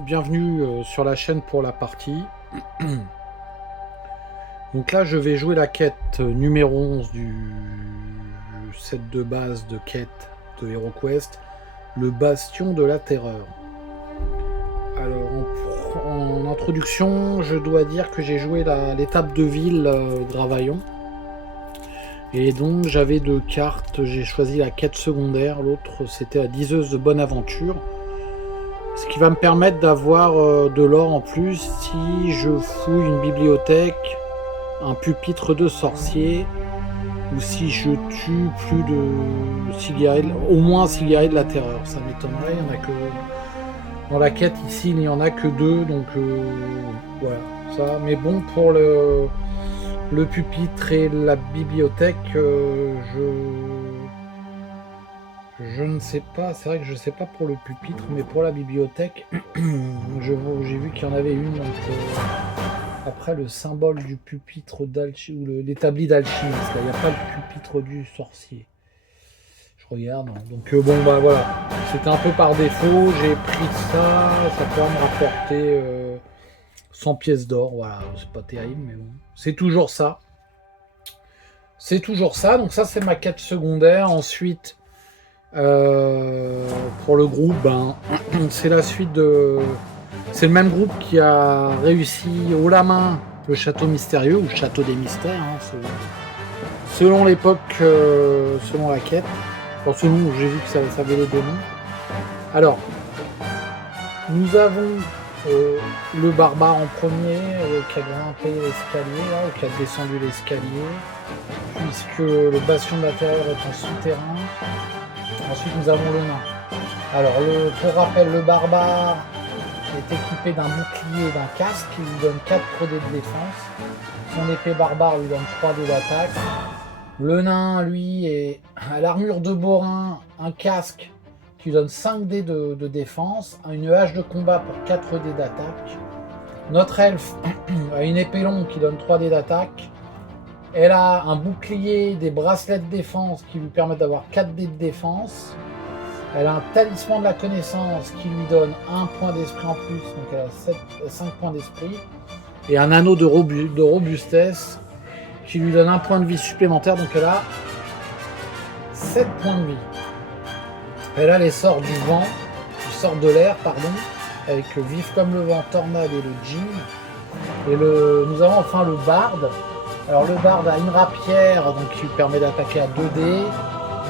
bienvenue sur la chaîne pour la partie. Donc là je vais jouer la quête numéro 11 du set de base de quête de HeroQuest, le Bastion de la Terreur. Alors en introduction, je dois dire que j'ai joué l'étape de ville Gravaillon. Et donc j'avais deux cartes, j'ai choisi la quête secondaire, l'autre c'était la diseuse de bonne aventure. Ce qui va me permettre d'avoir de l'or en plus si je fouille une bibliothèque, un pupitre de sorcier, ou si je tue plus de 6 guerriers, au moins 6 guerriers de la terreur. Ça m'étonnerait, il y en a que... Dans la quête ici, il n'y en a que 2, donc voilà, ça. Mais bon, pour le pupitre et la bibliothèque, je ne sais pas, c'est vrai que je ne sais pas pour le pupitre, mais pour la bibliothèque, j'ai vu qu'il y en avait une. Donc, après, le symbole du pupitre ou l'établi d'alchimiste, il n'y a pas le pupitre du sorcier. Je regarde. Donc bon, bah voilà, c'était un peu par défaut, j'ai pris ça pourra me rapporter 100 pièces d'or, voilà, c'est pas terrible, mais bon, c'est toujours ça. C'est toujours ça, donc ça c'est ma quête secondaire. Ensuite, pour le groupe, c'est la suite de... C'est le même groupe qui a réussi haut la main le château mystérieux, ou château des mystères, hein, selon l'époque, selon la quête. Enfin, selon, j'ai vu que ça avait les deux noms. Alors, nous avons le barbare en premier, qui a grimpé l'escalier, là, ou qui a descendu l'escalier, puisque le bastion de la terreur est en souterrain. Ensuite, nous avons le nain. Alors, pour rappel, le barbare est équipé d'un bouclier et d'un casque qui lui donne 4 dés de défense. Son épée barbare lui donne 3 dés d'attaque. Le nain, lui, est à l'armure de borin, un casque qui lui donne 5 dés de défense, une hache de combat pour 4 dés d'attaque. Notre elfe a une épée longue qui donne 3 dés d'attaque. Elle a un bouclier, des bracelets de défense qui lui permettent d'avoir 4 dés de défense. Elle a un talisman de la connaissance qui lui donne 1 point d'esprit en plus, donc elle a 5 points d'esprit. Et un anneau de robustesse qui lui donne 1 point de vie supplémentaire, donc elle a 7 points de vie. Elle a les sorts du vent, du sort de l'air, pardon, avec vif comme le vent, tornade et le djinn. Et nous avons enfin le barde. Alors le barde a une rapière, donc qui lui permet d'attaquer à 2 dés.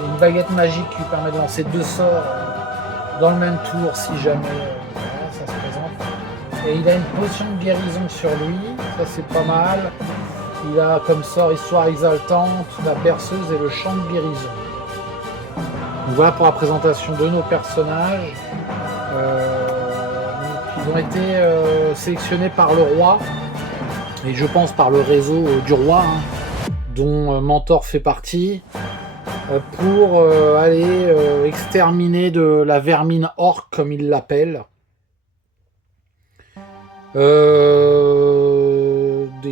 Une baguette magique qui lui permet de lancer 2 sorts dans le même tour si jamais voilà, ça se présente. Et il a une potion de guérison sur lui, ça c'est pas mal. Il a comme sort histoire exaltante, la berceuse et le chant de guérison. Donc voilà pour la présentation de nos personnages. Ils ont été sélectionnés par le roi, et je pense par le réseau du roi, dont Mentor fait partie. Pour aller exterminer de la vermine orque, comme il l'appelle. Et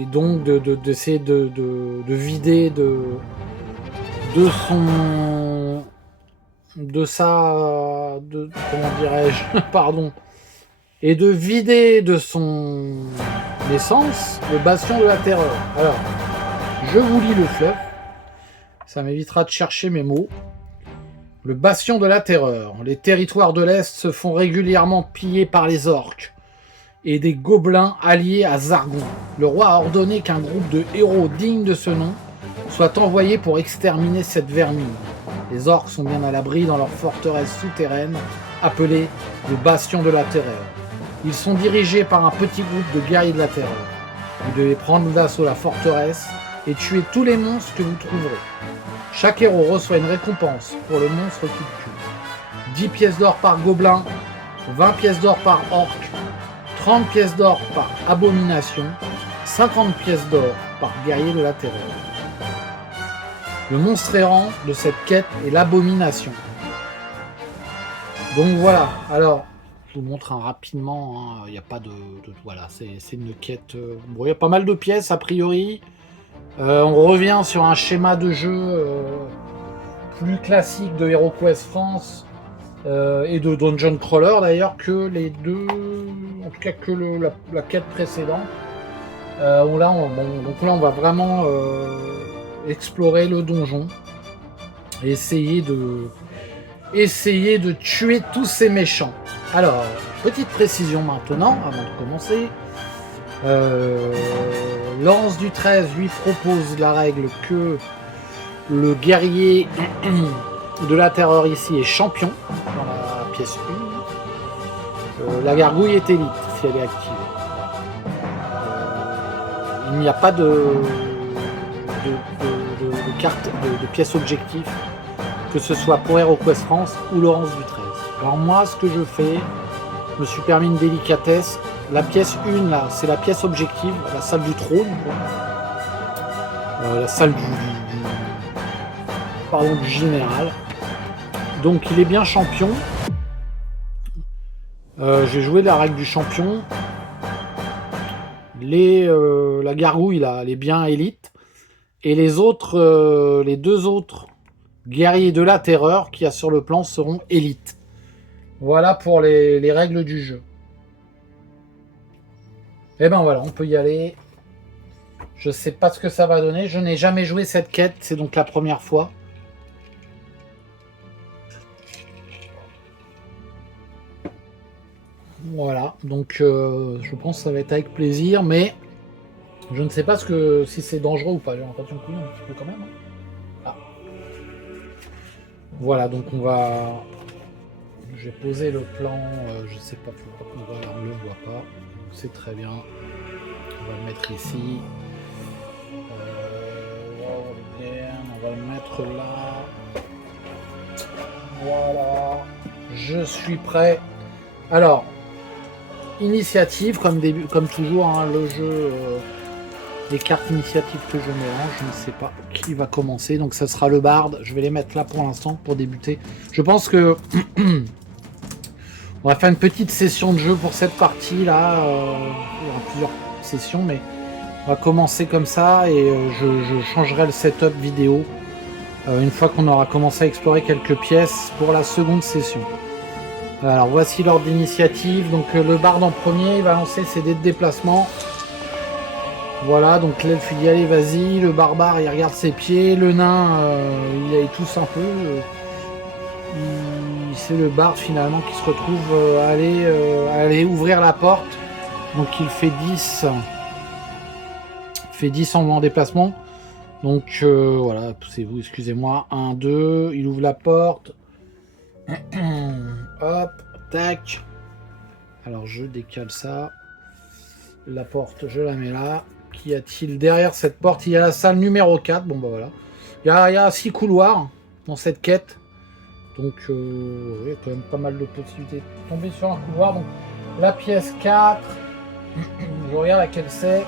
donc d'essayer de vider comment dirais-je pardon, et de vider de son essence le bastion de la terreur. Alors, je vous lis le fleuve. Ça m'évitera de chercher mes mots. Le bastion de la terreur. Les territoires de l'Est se font régulièrement piller par les orques et des gobelins alliés à Zargon. Le roi a ordonné qu'un groupe de héros dignes de ce nom soit envoyé pour exterminer cette vermine. Les orques sont bien à l'abri dans leur forteresse souterraine, appelée le bastion de la terreur. Ils sont dirigés par un petit groupe de guerriers de la terreur. Vous devez prendre d'assaut la forteresse et tuer tous les monstres que vous trouverez. Chaque héros reçoit une récompense pour le monstre qu'il tue. 10 pièces d'or par gobelin, 20 pièces d'or par orc, 30 pièces d'or par abomination, 50 pièces d'or par guerrier de la terreur. Le monstre errant de cette quête est l'abomination. Donc voilà, alors, je vous montre rapidement, il n'y a pas de voilà, c'est une quête... bon, il y a pas mal de pièces a priori. On revient sur un schéma de jeu plus classique de HeroQuest France, et de Dungeon Crawler d'ailleurs que les deux, en tout cas que la quête précédente. Donc là on va vraiment explorer le donjon et essayer de tuer tous ces méchants. Alors, petite précision maintenant, avant de commencer. Lance du 13 lui propose la règle que le guerrier de la terreur ici est champion dans la pièce 1. La gargouille est élite si elle est activée. Il n'y a pas de carte de pièces objectifs, que ce soit pour HeroQuest France ou Laurence du 13. Alors moi, ce que je fais, je me suis permis une délicatesse. La pièce 1, là, c'est la pièce objective, la salle du trône. La salle du général. Donc il est bien champion. J'ai joué la règle du champion. La gargouille, là, elle est bien élite. Et les deux autres guerriers de la terreur qu'il y a sur le plan seront élites. Voilà pour les règles du jeu. Et ben voilà, on peut y aller. Je sais pas ce que ça va donner. Je n'ai jamais joué cette quête, c'est donc la première fois. Voilà, donc je pense que ça va être avec plaisir, mais je ne sais pas si c'est dangereux ou pas. J'ai l'impression que oui, un petit peu quand même. Ah. Voilà, donc j'ai posé le plan, je sais pas pourquoi, on ne le voit pas, c'est très bien. On va le mettre ici. On va le mettre là. Voilà. Je suis prêt. Alors, initiative, comme toujours, hein, le jeu, les cartes initiatives que je mélange, je ne sais pas qui va commencer. Donc ça sera le barde. Je vais les mettre là pour l'instant pour débuter. Je pense que on va faire une petite session de jeu pour cette partie là. Il y aura plusieurs sessions, mais on va commencer comme ça et je changerai le setup vidéo une fois qu'on aura commencé à explorer quelques pièces pour la seconde session. Alors voici l'ordre d'initiative. Donc le barde en premier, il va lancer ses dés de déplacement. Voilà, donc l'elfe il dit allez vas-y, le barbare il regarde ses pieds, le nain il tousse un peu. C'est le barde finalement qui se retrouve à aller ouvrir la porte. Donc il fait 10. Il fait 10 en déplacement. Donc voilà, poussez-vous, excusez-moi. 1, 2, il ouvre la porte. Hop, tac. Alors je décale ça. La porte, je la mets là. Qu'y a-t-il derrière cette porte? Il y a la salle numéro 4. Bon bah voilà. Il y a 6 couloirs dans cette quête. Donc il y a quand même pas mal de possibilités de tomber sur un couloir. Donc la pièce 4. Je regarde laquelle c'est.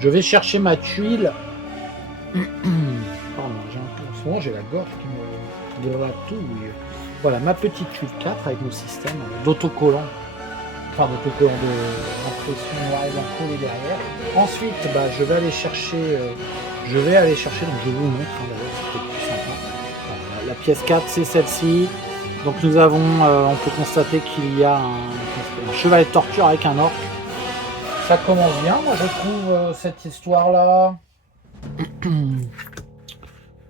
Je vais chercher ma tuile. Pardon, en ce moment j'ai la gorge qui me dératouille. Voilà, ma petite tuile 4 avec mon système d'autocollant. Enfin, d'autocollant d'impression noire et blanc collé derrière. Ensuite, je vais aller chercher, donc je vous montre, d'ailleurs, c'est peut-être plus sympa. Voilà, la pièce 4, c'est celle-ci. Donc nous avons, on peut constater qu'il y a un chevalet de torture avec un orc. Ça commence bien, moi je trouve cette histoire-là.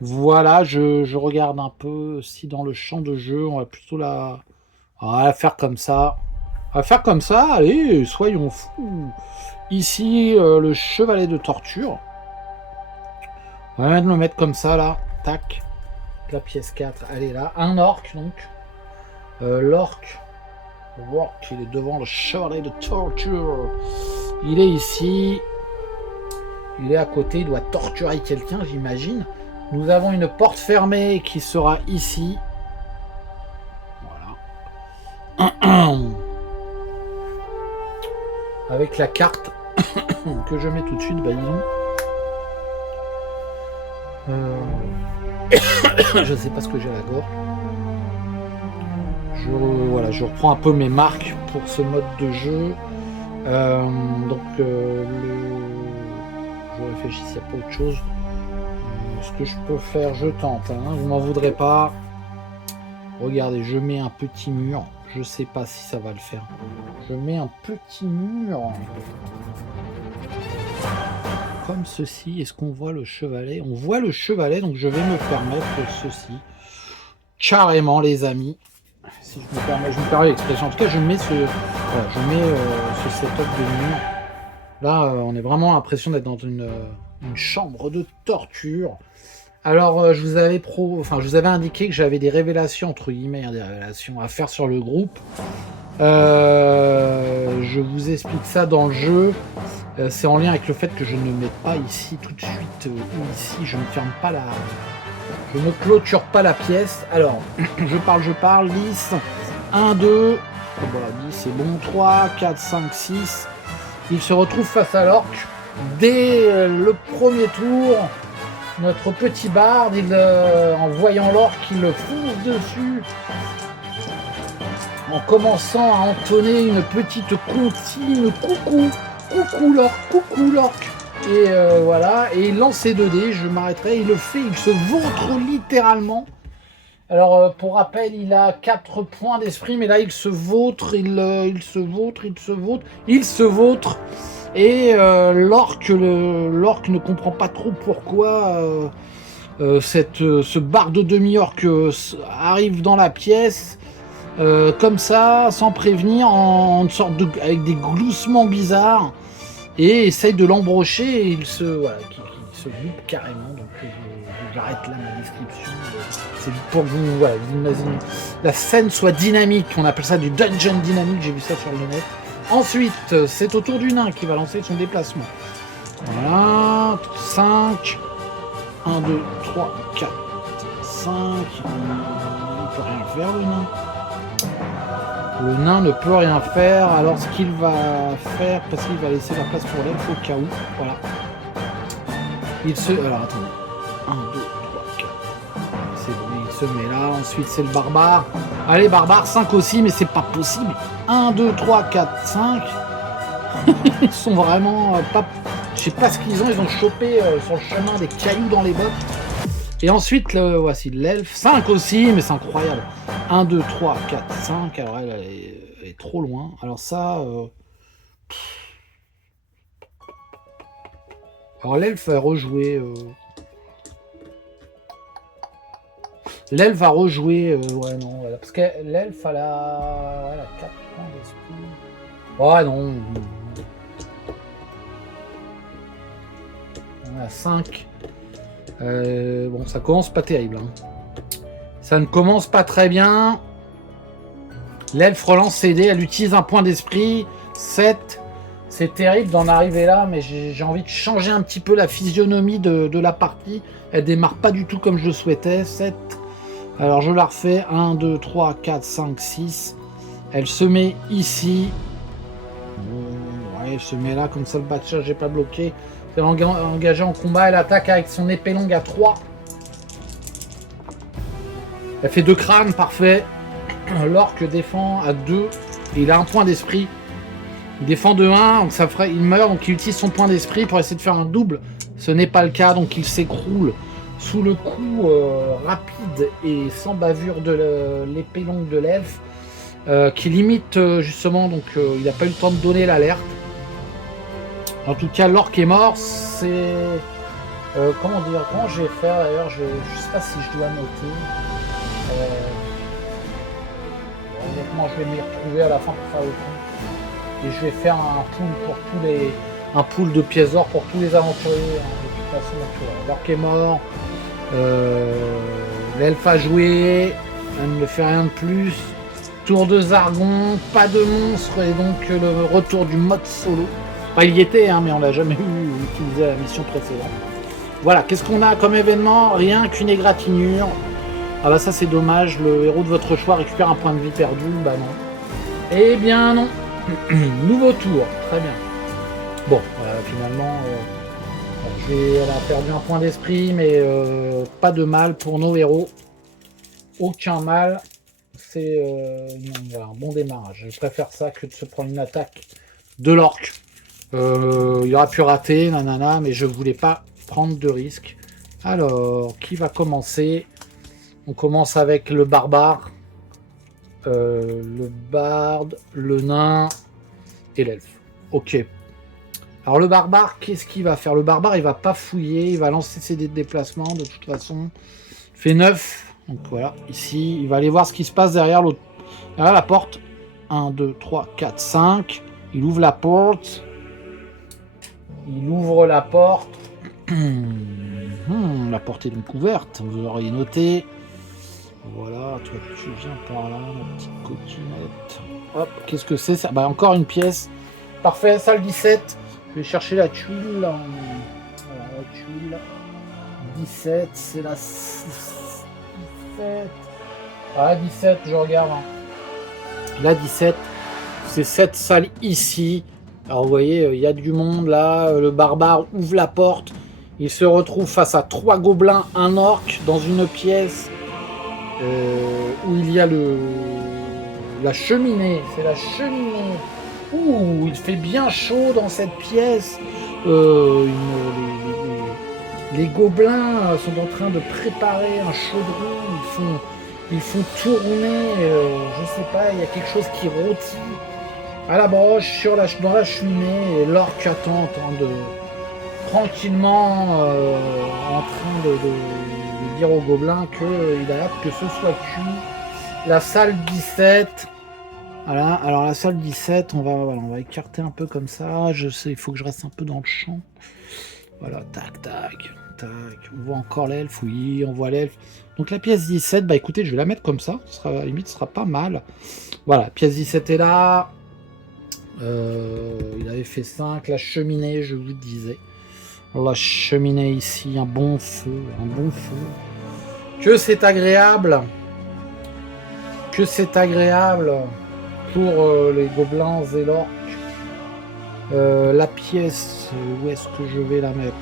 Voilà, je regarde un peu si dans le champ de jeu, on va plutôt on va la faire comme ça. On va faire comme ça, allez, soyons fous. Ici, le chevalet de torture. On va même le mettre comme ça, là. Tac. La pièce 4, elle est là. Un orc, donc. L'orc, il est devant le chevalet de torture. Il est ici. Il est à côté, il doit torturer quelqu'un, j'imagine. Nous avons une porte fermée qui sera ici. Voilà. Avec la carte que je mets tout de suite, disons. Je ne sais pas ce que j'ai à la gorge. Voilà, je reprends un peu mes marques pour ce mode de jeu. Je réfléchis s'il n'y a pas autre chose. Ce que je peux faire, je tente. Vous m'en voudrez pas. Regardez, je mets un petit mur. Je sais pas si ça va le faire. Je mets un petit mur. Comme ceci. Est-ce qu'on voit le chevalet? On voit le chevalet, donc je vais me permettre ceci. Carrément, les amis. Si je me permets l'expression. En tout cas, je mets ce setup de mur. Là, on est vraiment l'impression d'être dans une chambre de torture. Alors, je vous avais indiqué que j'avais des révélations, entre guillemets, des révélations à faire sur le groupe. Je vous explique ça dans le jeu. C'est en lien avec le fait que je ne mets pas ici tout de suite, ou ici, je ne ferme pas la... Je ne clôture pas la pièce. Alors, je parle, 10, 1, 2, voilà, 10, c'est bon, 3, 4, 5, 6. Il se retrouve face à l'orque. Dès le premier tour, notre petit barde, en voyant l'orque, il le fonce dessus. En commençant à entonner une petite comptine, coucou l'orque. Et voilà, et il lance ses 2 dés, je m'arrêterai, il le fait, il se vautre littéralement. Alors pour rappel, il a 4 points d'esprit, mais là il se vautre, il se vautre. Et l'orque ne comprend pas trop pourquoi ce barde de demi-orque arrive dans la pièce. Comme ça, sans prévenir, avec des gloussements bizarres, et essaye de l'embrocher, et il se loupe carrément. Donc j'arrête là ma description. C'est pour que vous imaginez la scène soit dynamique. On appelle ça du dungeon dynamique. J'ai vu ça sur le net. Ensuite, c'est au tour du nain qui va lancer son déplacement. Voilà, 5, 1, 2, 3, 4, 5. Il ne peut rien faire, le nain. Le nain ne peut rien faire, alors ce qu'il va faire, parce qu'il va laisser la place pour l'elfe au cas où, voilà. Alors attendez, 1, 2, 3, 4, c'est bon, il se met là, ensuite c'est le barbare. Allez barbare, 5 aussi, mais c'est pas possible. 1, 2, 3, 4, 5. Ils sont vraiment pas... Je sais pas ce qu'ils ont chopé sur le chemin des cailloux dans les bottes. Et ensuite, voici l'elfe. 5 aussi, mais c'est incroyable. 1, 2, 3, 4, 5. Alors, elle est trop loin. Alors ça... Alors, l'elfe va rejouer... L'elfe va rejouer... ouais, non. Voilà, parce que l'elfe, elle a 4 points d'esprit. Ouais, non. On a 5. Bon, ça commence pas terrible. Hein. Ça ne commence pas très bien. L'elfe relance ses dés. Elle utilise un point d'esprit. 7. C'est terrible d'en arriver là, mais j'ai envie de changer un petit peu la physionomie de la partie. Elle démarre pas du tout comme je souhaitais. 7. Alors je la refais. 1, 2, 3, 4, 5, 6. Elle se met ici. Ouais, elle se met là, comme ça le batchage j'ai pas bloqué. Elle est engagée en combat, elle attaque avec son épée longue à 3. Elle fait 2 crânes, parfait. L'orque défend à 2. Et il a un point d'esprit. Il défend de 1, donc il meurt, donc il utilise son point d'esprit pour essayer de faire un double. Ce n'est pas le cas, donc il s'écroule sous le coup rapide et sans bavure de l'épée longue de l'elfe. Qui limite justement, donc il n'a pas eu le temps de donner l'alerte. En tout cas, l'orque est mort. C'est... comment je vais faire d'ailleurs, je sais pas si je dois noter. Honnêtement, je vais m'y retrouver à la fin pour faire le coup. Et je vais faire un pool pour un pool de pièces d'or pour tous les aventuriers. Hein, de toute façon, l'orque est mort. L'elfe a joué. Elle ne fait rien de plus. Tour de Zargon, pas de monstre, et donc le retour du mode solo. Enfin, il y était, hein, mais on l'a jamais utilisé à la mission précédente. Voilà, qu'est-ce qu'on a comme événement? Rien qu'une égratignure. Ah bah ça c'est dommage, le héros de votre choix récupère un point de vie perdu. Bah non. Eh bien non. Nouveau tour, très bien. Bon, finalement, elle a perdu un point d'esprit, mais pas de mal pour nos héros. Aucun mal. C'est voilà, un bon démarrage. Je préfère ça que de se prendre une attaque de l'orque. Il aurait pu rater, nanana, mais je voulais pas prendre de risques. Alors, qui va commencer? On commence avec le barbare. le barde, le nain et l'elfe. Ok. Alors le barbare, qu'est-ce qu'il va faire? Le barbare, il va pas fouiller, il va lancer ses dés de déplacement de toute façon. Il fait 9. Donc voilà, ici, il va aller voir ce qui se passe derrière l'autre. Derrière la porte. 1, 2, 3, 4, 5. Il ouvre la porte. Il ouvre la porte. La porte est donc ouverte, vous auriez noté. Voilà, toi tu viens par là, ma petite coquinette. Hop, qu'est-ce que c'est ça? Bah encore une pièce. Parfait, salle 17. Je vais chercher la tuile. Voilà, la tuile. 17, c'est la 17. Ah, 17, je regarde. La 17, c'est cette salle ici. Alors vous voyez, il y a du monde là. Le barbare ouvre la porte. Il se retrouve face à 3 gobelins, un orc dans une pièce où il y a la cheminée. C'est la cheminée. Ouh, il fait bien chaud dans cette pièce. Les gobelins sont en train de préparer un chaudron. Ils font tourner, je sais pas, il y a quelque chose qui rôtit à la broche dans la cheminée. Et l'orc attend tranquillement en train de dire aux gobelins qu'il a hâte que ce soit cuit. La salle 17. Voilà, alors la salle 17, on va écarter un peu comme ça. Je sais, il faut que je reste un peu dans le champ. Voilà, tac, tac, tac. On voit encore l'elfe, oui, on voit l'elfe. Donc la pièce 17, bah écoutez, je vais la mettre comme ça. À la limite, ce sera pas mal. Voilà, pièce 17 est là. Il avait fait 5. La cheminée, je vous disais. La cheminée ici, un bon feu, un bon feu. Que c'est agréable. Que c'est agréable pour les gobelins et l'orc. La pièce, où est-ce que je vais la mettre?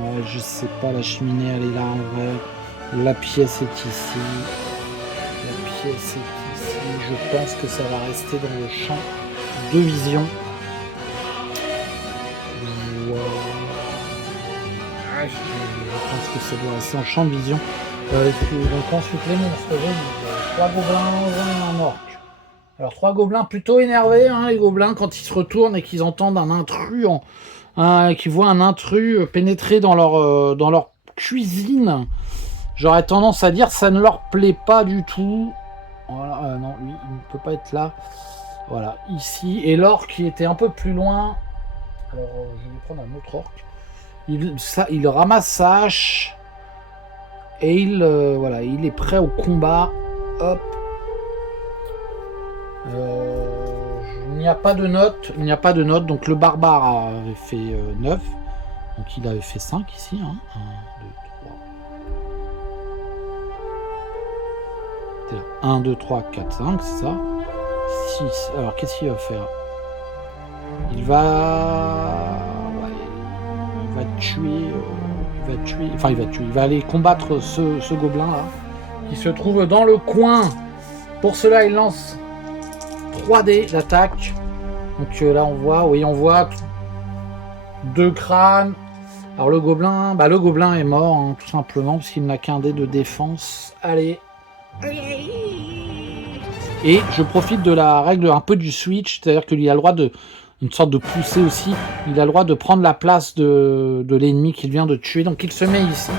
Ouais, je sais pas, la cheminée elle est là en vrai. La pièce est ici. La pièce est ici. Je pense que ça va rester dans le champ de vision. Je pense que ça doit rester en champ de vision. Donc ensuite les monstres, 3 gobelins, un orc. Alors 3 gobelins plutôt énervés, hein, les gobelins, quand ils se retournent et qu'ils entendent un intrus, qu'ils voient un intrus pénétrer dans leur cuisine. J'aurais tendance à dire ça ne leur plaît pas du tout. Voilà, non, lui, il ne peut pas être là. Voilà, ici. Et l'orc qui était un peu plus loin. Alors, je vais prendre un autre orc. Il ramasse sa hache. Et il est prêt au combat. Hop. Il n'y a pas de note. Donc le barbare avait fait 9. Donc il avait fait 5 ici. 1, 2, 3. 1, 2, 3, 4, 5, c'est ça. 6. Alors qu'est-ce qu'il va faire? Il va tuer. Il va aller combattre ce gobelin là. Qui se trouve dans le coin. Pour cela, il lance 3D d'attaque. Donc là on voit 2 crânes. Alors le gobelin est mort, hein, tout simplement, parce qu'il n'a qu'un dé de défense. Allez. Et je profite de la règle un peu du switch, c'est-à-dire qu'il a le droit une sorte de poussée aussi. Il a le droit de prendre la place de l'ennemi qu'il vient de tuer. Donc il se met ici.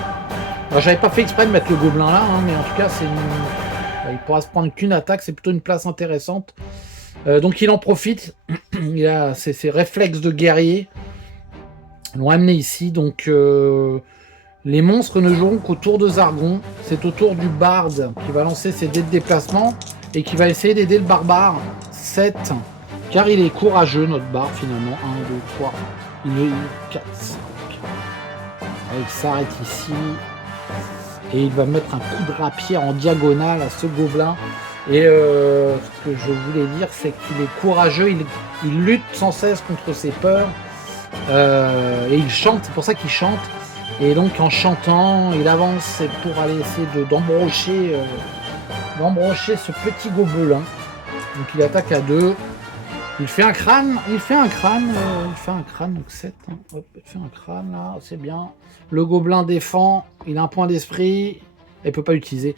Alors j'avais pas fait exprès de mettre le gobelin là, hein, mais en tout cas il pourra se prendre qu'une attaque, c'est plutôt une place intéressante. Donc il en profite. Il a ses réflexes de guerrier. Ils l'ont amené ici. Donc les monstres ne joueront qu'au tour de Zargon. C'est au tour du barde qui va lancer ses dés de déplacement et qui va essayer d'aider le barbare. 7. Car il est courageux, notre barbe, finalement. 1, 2, 3. Il est 4, 5. Il s'arrête ici. Et il va mettre un coup de rapier en diagonale à ce gobelin. Et ce que je voulais dire, c'est qu'il est courageux. Il lutte sans cesse contre ses peurs. Et il chante, c'est pour ça qu'il chante. Et donc en chantant, il avance pour aller essayer d'embrocher ce petit gobelin. Donc il attaque à 2. Il fait un crâne, donc 7. Hein. Hop, il fait un crâne là, c'est bien. Le gobelin défend, il a un point d'esprit, il peut pas l'utiliser.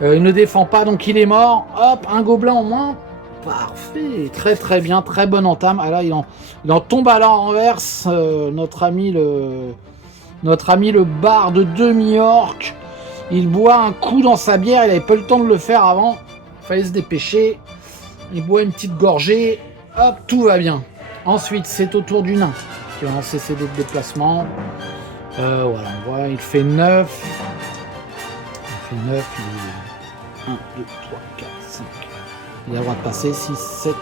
Il ne défend pas, donc il est mort. Hop, un gobelin en moins. Parfait, très très bien, très bonne entame. Ah là, il en tombe à l'envers. Notre ami le bar de demi-orc. Il boit un coup dans sa bière, il avait pas le temps de le faire avant. Il fallait se dépêcher. Il boit une petite gorgée. Hop, tout va bien. Ensuite, c'est au tour du nain qui va lancer ses déplacements. Voilà, on voit, il fait 9. Il fait 9, il est 1, 2, 3, 4, 5. Il a le droit de passer 6, 7,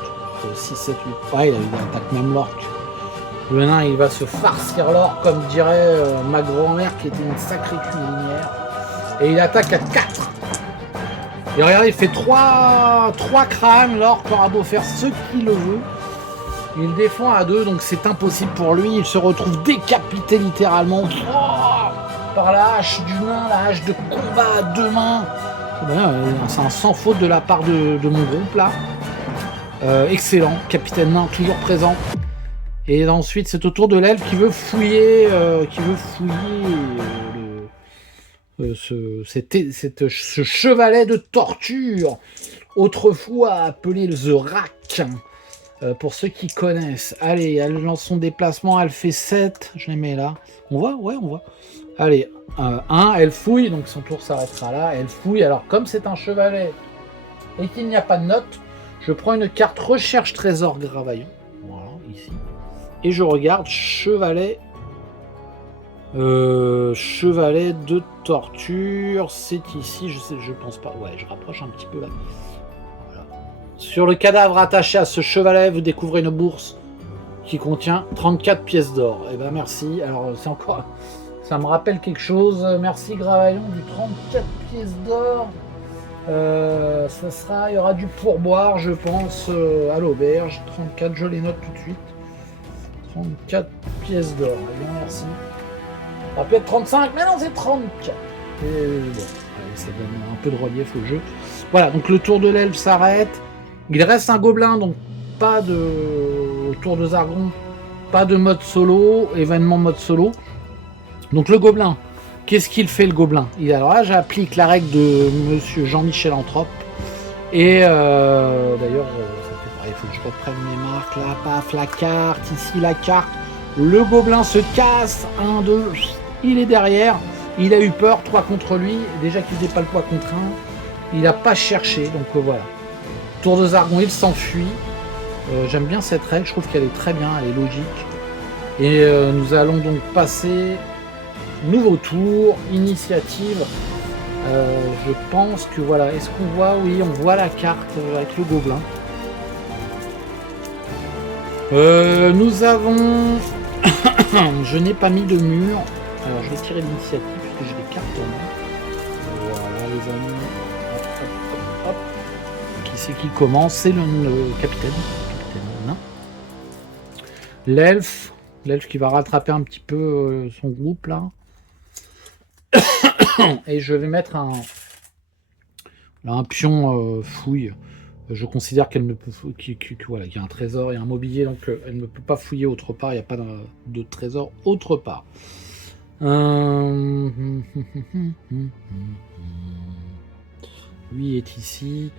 8. Ouais, il attaque même l'orc. Le nain, il va se farcir l'orc, comme dirait ma grand-mère qui était une sacrée cuisinière. Et il attaque à 4. Et regardez, il fait 3 crânes, l'orc aura beau faire ce qu'il veut. Il défend à 2, donc c'est impossible pour lui. Il se retrouve décapité littéralement par la hache du nain, la hache de combat à 2 mains. C'est un sans faute de la part de mon groupe là. Excellent, capitaine nain toujours présent. Et ensuite c'est au tour de l'elfe qui veut fouiller, ce chevalet de torture, autrefois appelé The Rack. Pour ceux qui connaissent. Allez, elle lance son déplacement, elle fait 7. Je les mets là. On voit. Ouais, on voit. Allez, 1, elle fouille, donc son tour s'arrêtera là. Elle fouille. Alors, comme c'est un chevalet et qu'il n'y a pas de note, je prends une carte recherche trésor gravaillon. Voilà, ici. Et je regarde chevalet. Chevalet de torture. C'est ici. Je pense pas. Ouais, je rapproche un petit peu là. Sur le cadavre attaché à ce chevalet, vous découvrez une bourse qui contient 34 pièces d'or. Eh ben merci. Alors c'est encore, ça me rappelle quelque chose. Merci Gravaillon du 34 pièces d'or. Il y aura du pourboire, je pense, à l'auberge. 34, je les note tout de suite. 34 pièces d'or. Eh bien merci. Ça peut être 35, mais non c'est 34. Et bon, ça donne un peu de relief au jeu. Voilà, donc le tour de l'elfe s'arrête. Il reste un gobelin, donc pas de... Au tour de Zargon, pas de mode solo, événement mode solo. Donc le gobelin, qu'est-ce qu'il fait le gobelin? Alors là, j'applique la règle de monsieur Jean-Michel Anthrope. Et d'ailleurs, il faut que je reprenne mes marques. Là, paf, la carte, ici la carte. Le gobelin se casse, 1, 2, il est derrière. Il a eu peur, 3 contre lui. Déjà qu'il faisait pas le poids contre 1, il n'a pas cherché, donc voilà. Tour de Zargon, il s'enfuit. J'aime bien cette règle, je trouve qu'elle est très bien, elle est logique. Et nous allons donc passer nouveau tour, initiative. Je pense que voilà, est-ce qu'on voit? Oui, on voit la carte avec le gobelin. Nous avons... je n'ai pas mis de mur. Alors je vais tirer l'initiative puisque j'ai des cartes en main. Voilà les amis. Hop. Qui c'est qui commence? C'est le capitaine. Nain. L'elfe qui va rattraper un petit peu son groupe là. Et je vais mettre un pion fouille. Je considère qu'elle ne peut voilà, qu'il y a un trésor et un mobilier, donc elle ne peut pas fouiller autre part. Il n'y a pas de trésor autre part. Lui est ici.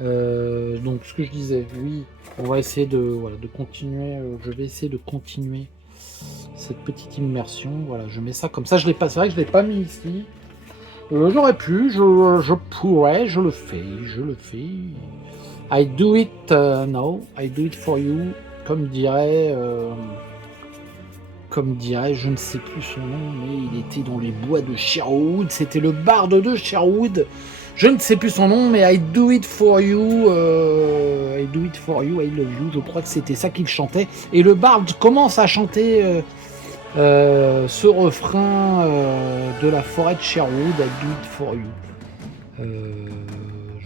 Donc ce que je disais, oui, on va essayer de continuer. Je vais essayer de continuer cette petite immersion. Voilà, je mets ça comme ça. Je l'ai pas. C'est vrai que je l'ai pas mis ici. J'aurais pu. Je pourrais. Je le fais. I do it now. I do it for you. Comme dirait, je ne sais plus son nom, mais il était dans les bois de Sherwood. C'était le barde de Sherwood. Je ne sais plus son nom, mais I do it for you. I do it for you. I love you. Je crois que c'était ça qu'il chantait. Et le barde commence à chanter ce refrain de la forêt de Sherwood. I do it for you.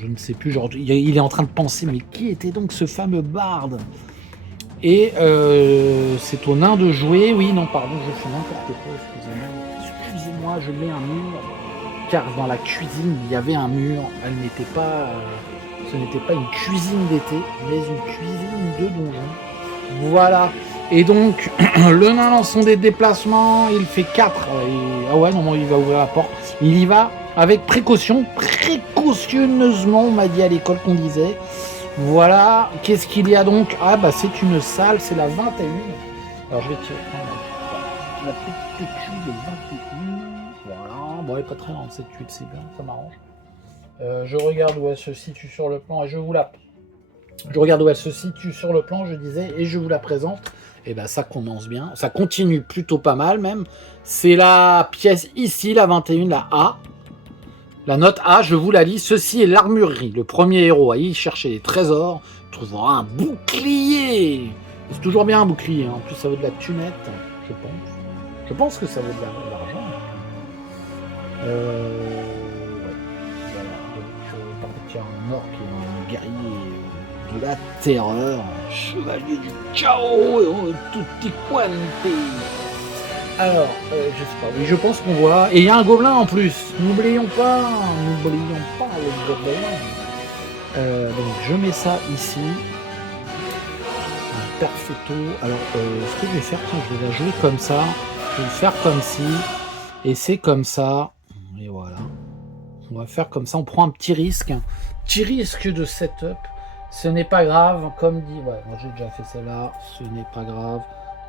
Je ne sais plus, genre, il est en train de penser, mais qui était donc ce fameux barde? Et c'est au nain de jouer. Oui, non, pardon, je fais n'importe quoi, excusez-moi, je mets un mur, car dans la cuisine, il y avait un mur. Elle n'était pas... ce n'était pas une cuisine d'été, mais une cuisine de donjon. Voilà. Et donc, le nain lance son déplacement, il fait 4. Ah ouais, non, il va ouvrir la porte. Il y va. avec précaution, précautionneusement, on m'a dit à l'école qu'on disait. Voilà, qu'est-ce qu'il y a donc? Ah bah c'est une salle, c'est la 21. Alors je vais tirer la petite cul de 21. Voilà, bon elle est pas très grande cette tuile, c'est bien, ça m'arrange. Je regarde où elle se situe sur le plan et je vous la... Je regarde où elle se situe sur le plan, je disais, et je vous la présente. Et ben ça commence bien, ça continue plutôt pas mal même. C'est la pièce ici, la 21, la A. La note A, je vous la lis. Ceci est l'armurerie. Le premier héros à y chercher des trésors trouvera un bouclier. C'est toujours bien un bouclier. En plus, ça vaut de la thunette, je pense. Je pense que ça vaut de l'argent. Ouais. Voilà. Donc, par contre, il y a un orc qui est un guerrier de la terreur, un chevalier du chaos, tutti quanti. Alors, je sais pas, oui, je pense qu'on voit. Et il y a un gobelin en plus. N'oublions pas le gobelin. Donc je mets ça ici. Un perfecto. Alors, ce que je vais faire, tiens, je vais la jouer comme ça. Je vais le faire comme ci. Et c'est comme ça. Et voilà. On va faire comme ça. On prend un petit risque. Un petit risque de setup. Ce n'est pas grave. Comme dit. Ouais, moi j'ai déjà fait celle-là. Ce n'est pas grave.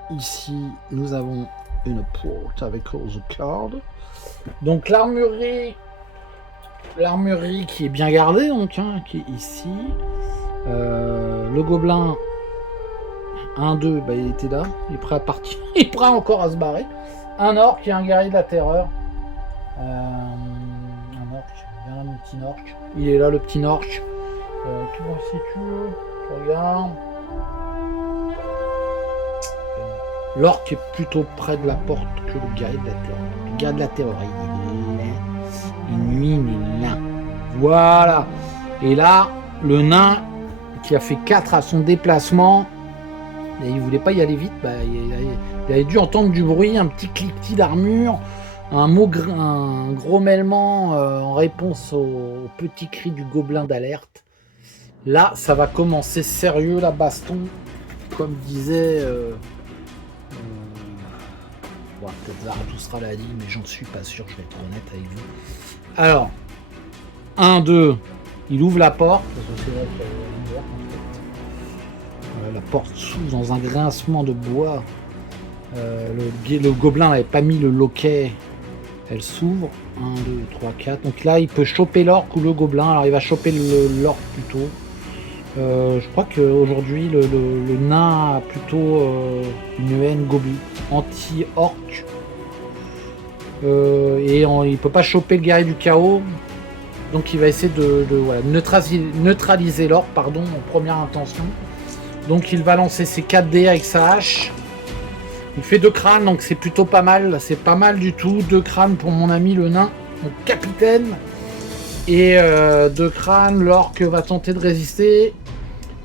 Ici, nous avons une porte avec the card. Donc l'armurerie qui est bien gardée, donc qui est ici. Le gobelin 1-2, bah, il était là, il est prêt à partir, il est prêt encore à se barrer. Un orc et un guerrier de la terreur. Un orc, il y a là mon petit orc. Il est là le petit orc. Tout va si tu veux, je regarde. L'orc est plutôt près de la porte que le guerrier de la terreur. Le guerrier de la terreur, il est là. Et lui, il est là. Voilà. Et là, le nain qui a fait 4 à son déplacement, et il voulait pas y aller vite, bah, il avait dû entendre du bruit, un petit cliquetis d'armure, un gros mêlement en réponse au petit cri du gobelin d'alerte. Là, ça va commencer sérieux, la baston, comme disait... peut-être Zarathustra l'a dit, mais j'en suis pas sûr, je vais être honnête avec vous. Alors, 1, 2, il ouvre la porte, parce que c'est vrai qu'il y a une porte, en fait. La porte s'ouvre dans un grincement de bois. Le gobelin n'avait pas mis le loquet, elle s'ouvre. 1, 2, 3, 4. Donc là, il peut choper l'orc ou le gobelin. Alors, il va choper l'orc plutôt. Je crois qu'aujourd'hui, le nain a plutôt une haine gobelin anti-orc. Et il peut pas choper le guerrier du chaos. Donc il va essayer de voilà, neutraliser l'orc, pardon, en première intention. Donc il va lancer ses 4 dés avec sa hache. Il fait 2 crânes, donc c'est plutôt pas mal. C'est pas mal du tout. 2 crânes pour mon ami le nain, mon capitaine. Et 2 crânes, l'orc va tenter de résister.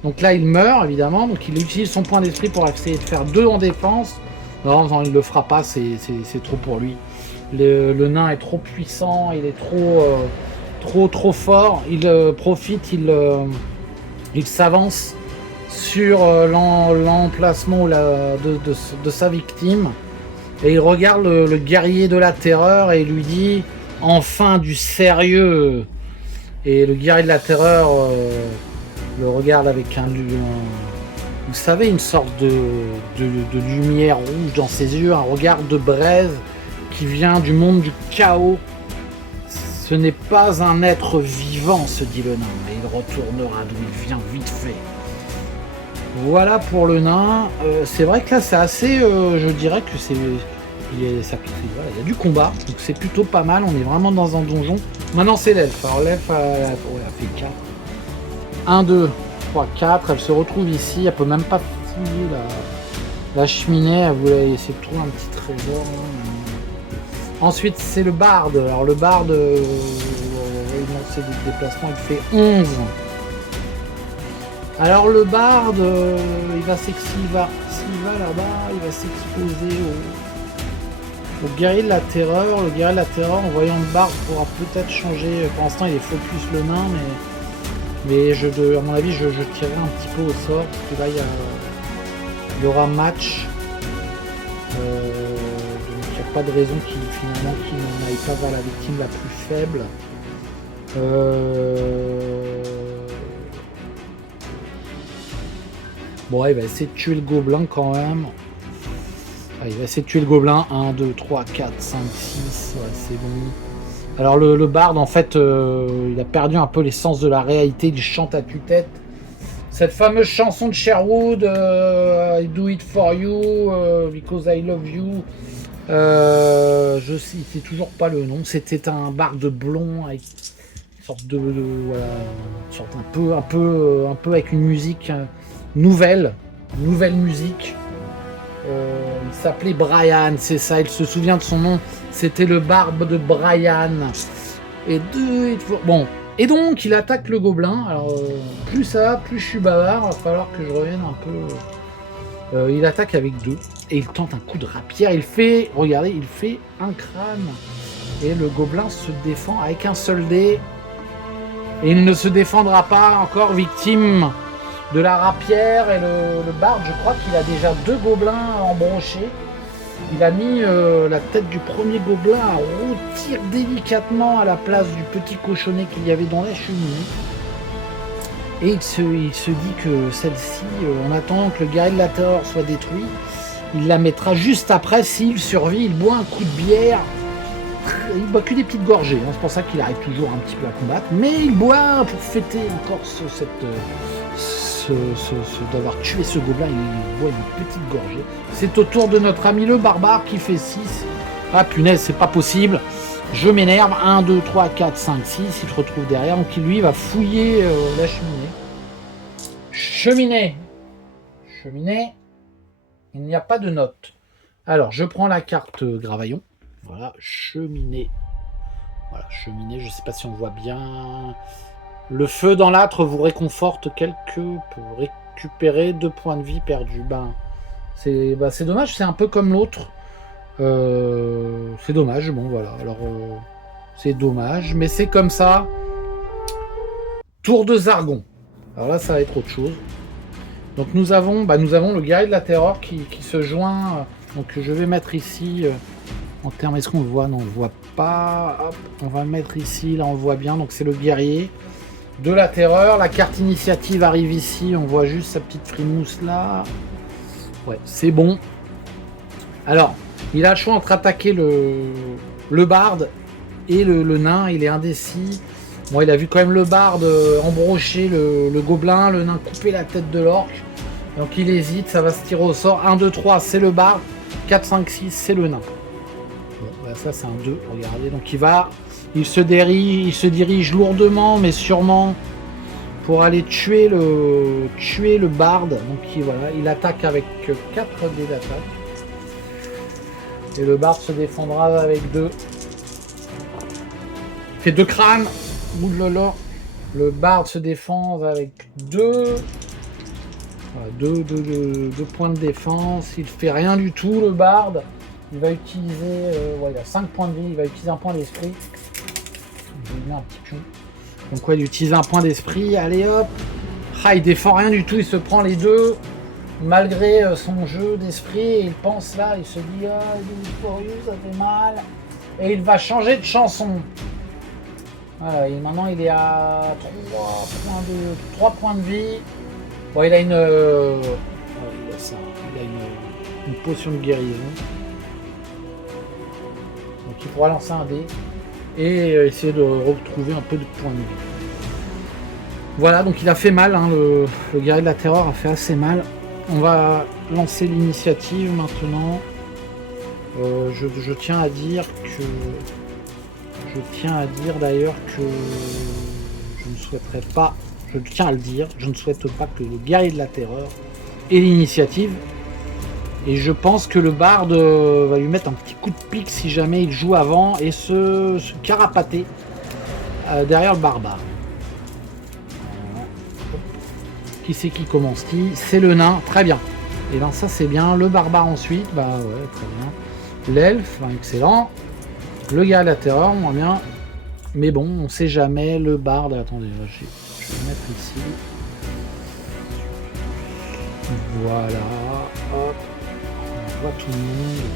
Donc là il meurt évidemment. Donc il utilise son point d'esprit pour essayer de faire 2 en défense. Non, il le fera pas, c'est trop pour lui. Le nain est trop puissant, il est trop fort. Il profite, il s'avance sur l'emplacement de sa victime. Et il regarde le guerrier de la terreur et il lui dit « Enfin du sérieux !» Et le guerrier de la terreur le regarde avec vous savez, une sorte de lumière rouge dans ses yeux, un regard de braise qui vient du monde du chaos. Ce n'est pas un être vivant, se dit le nain, et il retournera d'où il vient vite fait. Voilà pour le nain. C'est vrai que là, c'est assez... je dirais que c'est... Il y a du combat, donc c'est plutôt pas mal. On est vraiment dans un donjon. Maintenant, c'est l'elfe. Alors, l'elfe, elle fait 4. 1, 2, 3, 4. Elle se retrouve ici. Elle peut même pas fouiller la cheminée. Elle voulait essayer de trouver un petit trésor. Ensuite, c'est le barde. Alors, le barde, il lance des déplacements. Il fait 11. Alors, le barde, s'il va là-bas, il va s'exposer au guerrier de la terreur. Le guerrier de la terreur, en voyant le barde, pourra peut-être changer. Pour l'instant, il est focus le nain, mais à mon avis, je tirerai un petit peu au sort, parce que là, il y aura match. Donc, il n'y a pas de raison qu'il n'aille pas vers la victime la plus faible. Bon, il va essayer de tuer le gobelin quand même. Ah, il va essayer de tuer le gobelin. 1, 2, 3, 4, 5, 6. Ouais, c'est bon. Alors le barde, en fait, il a perdu un peu l'essence de la réalité. Il chante à tue-tête. Cette fameuse chanson de Sherwood, I do it for you, because I love you. Je sais toujours pas le nom. C'était un barde blond avec une sorte voilà, une sorte un peu avec une musique nouvelle musique. Il s'appelait Brian, c'est ça. Il se souvient de son nom. C'était le barbe de Brian. Et bon. Et donc, il attaque le gobelin. Alors, plus ça va, plus je suis bavard. Il va falloir que je revienne un peu. Il attaque avec 2. Et il tente un coup de rapière. Regardez, il fait un crâne. Et le gobelin se défend avec un seul dé. Et il ne se défendra pas, encore victime de la rapière. Et le barde, je crois qu'il a déjà 2 gobelins embrochés. Il a mis la tête du premier gobelin à rôtir délicatement à la place du petit cochonnet qu'il y avait dans la cheminée. Et il se dit que celle-ci, en attendant que le guerrier de la terreur soit détruit, il la mettra juste après. S'il survit, il boit un coup de bière. Il boit que des petites gorgées, hein. C'est pour ça qu'il arrive toujours un petit peu à combattre. Mais il boit pour fêter encore d'avoir tué ce gobelin. Il boit une petite gorgée. C'est au tour de notre ami le barbare qui fait 6. Ah punaise, c'est pas possible. Je m'énerve. 1, 2, 3, 4, 5, 6. Il se retrouve derrière. Donc lui va fouiller la cheminée. Cheminée. Il n'y a pas de note. Alors, je prends la carte Gravaillon. Voilà, cheminée. Voilà, cheminée. Je sais pas si on voit bien. Le feu dans l'âtre vous réconforte pour récupérer 2 points de vie perdus. C'est dommage, c'est un peu comme l'autre. C'est dommage, bon voilà. Alors, c'est dommage, mais c'est comme ça. Tour de Zargon. Alors là, ça va être autre chose. Donc nous avons le guerrier de la terreur qui se joint. Donc je vais mettre ici, en termes, est-ce qu'on le voit? Non, on le voit pas. Hop, on va le mettre ici, là on le voit bien. Donc c'est le guerrier de la terreur. La carte initiative arrive ici, on voit juste sa petite frimousse là. Ouais, c'est bon. Alors, il a le choix entre attaquer le barde et le nain. Il est indécis. Bon, il a vu quand même le barde embrocher le gobelin, le nain couper la tête de l'orque. Donc il hésite, ça va se tirer au sort. 1, 2, 3, c'est le barde. 4, 5, 6, c'est le nain. Bon, bah ça c'est un 2, regardez. Donc il se dirige lourdement, mais sûrement pour aller tuer le barde. Donc voilà, il attaque avec 4 dés d'attaque. Et le barde se défendra avec 2. Il fait 2 crânes. Oulala. Le barde se défend avec 2. Voilà, 2 points de défense. Il fait rien du tout, le barde. Il va utiliser... il a 5 points de vie. Il va utiliser un point d'esprit. Je vais mettre un petit pion. Donc il utilise un point d'esprit. Allez hop. Ah, il défend rien du tout. Il se prend les 2. Malgré son jeu d'esprit. Il pense là. Il se dit, ça fait mal. Et il va changer de chanson. Voilà, et maintenant il est à 3 points de vie. Bon, il a une potion de guérison. Donc il pourra lancer un dé et essayer de retrouver un peu de points de vie. Voilà, donc il a fait mal, hein, le guerrier de la terreur a fait assez mal. On va lancer l'initiative maintenant. Je tiens à dire d'ailleurs que je ne souhaiterais pas, je tiens à le dire, je ne souhaite pas que le guerrier de la terreur ait l'initiative. Et je pense que le barde va lui mettre un petit coup de pique si jamais il joue avant et se carapater derrière le barbare. Qui c'est qui commence qui? C'est le nain, très bien. Et bien ça c'est bien. Le barbare ensuite, bah ouais, très bien. L'elfe, excellent. Le gars à la terreur, moins bien. Mais bon, on sait jamais. Le barde, attendez, je vais le mettre ici. Voilà. Hop. On voit tout le monde.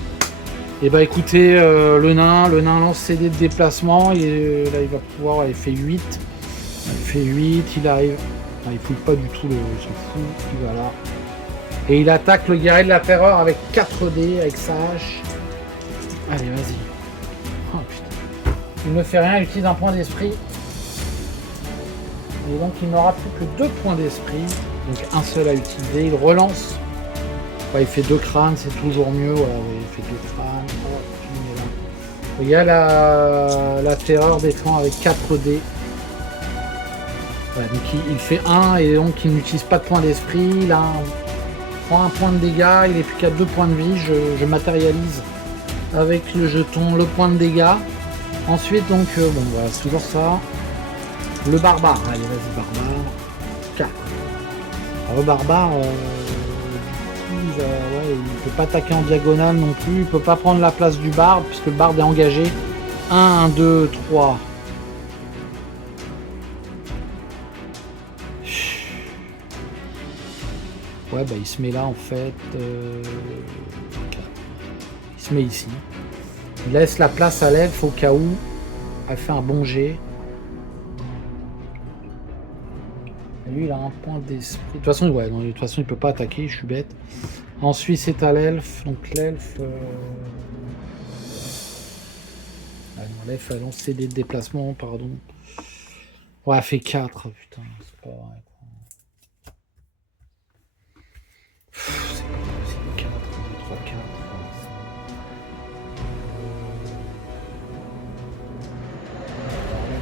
Et bah écoutez, le nain lance ses dés de déplacement, et là il va pouvoir, il fait 8. Il fait 8, il arrive. Non, il fouille pas du tout, il se fout, il va là. Et il attaque le guerrier de la terreur avec 4 dés, avec sa hache. Allez, vas-y. Oh putain. Il ne fait rien, il utilise un point d'esprit. Et donc il n'aura plus que 2 points d'esprit. Donc un seul à utiliser, il relance. Ouais, il fait 2 crânes, c'est toujours mieux. Voilà, il fait 2 crânes. Il y a la terreur défend avec 4 dés. Ouais, donc il fait 1 et donc il n'utilise pas de point d'esprit. Il prend un point de dégâts, il est plus qu'à 2 points de vie. Je matérialise avec le jeton le point de dégâts. Ensuite, donc, bon, voilà, c'est toujours ça. Le barbare. Allez, vas-y, barbare. 4. Alors, le barbare. Ouais, il peut pas attaquer en diagonale non plus, il peut pas prendre la place du barde puisque le barde est engagé. 1, 2, 3. Ouais, bah il se met là en fait. Il se met ici. Il laisse la place à l'elfe au cas où elle fait un bon jet. Lui, il a un point d'esprit. De toute façon, ouais, non, de toute façon, il peut pas attaquer, je suis bête. Ensuite, c'est à l'elfe. Donc, l'elfe. L'elfe a lancé des déplacements, pardon. Ouais, elle fait 4. Putain, c'est pas vrai. C'est pas possible. 4, 2, 3, 4.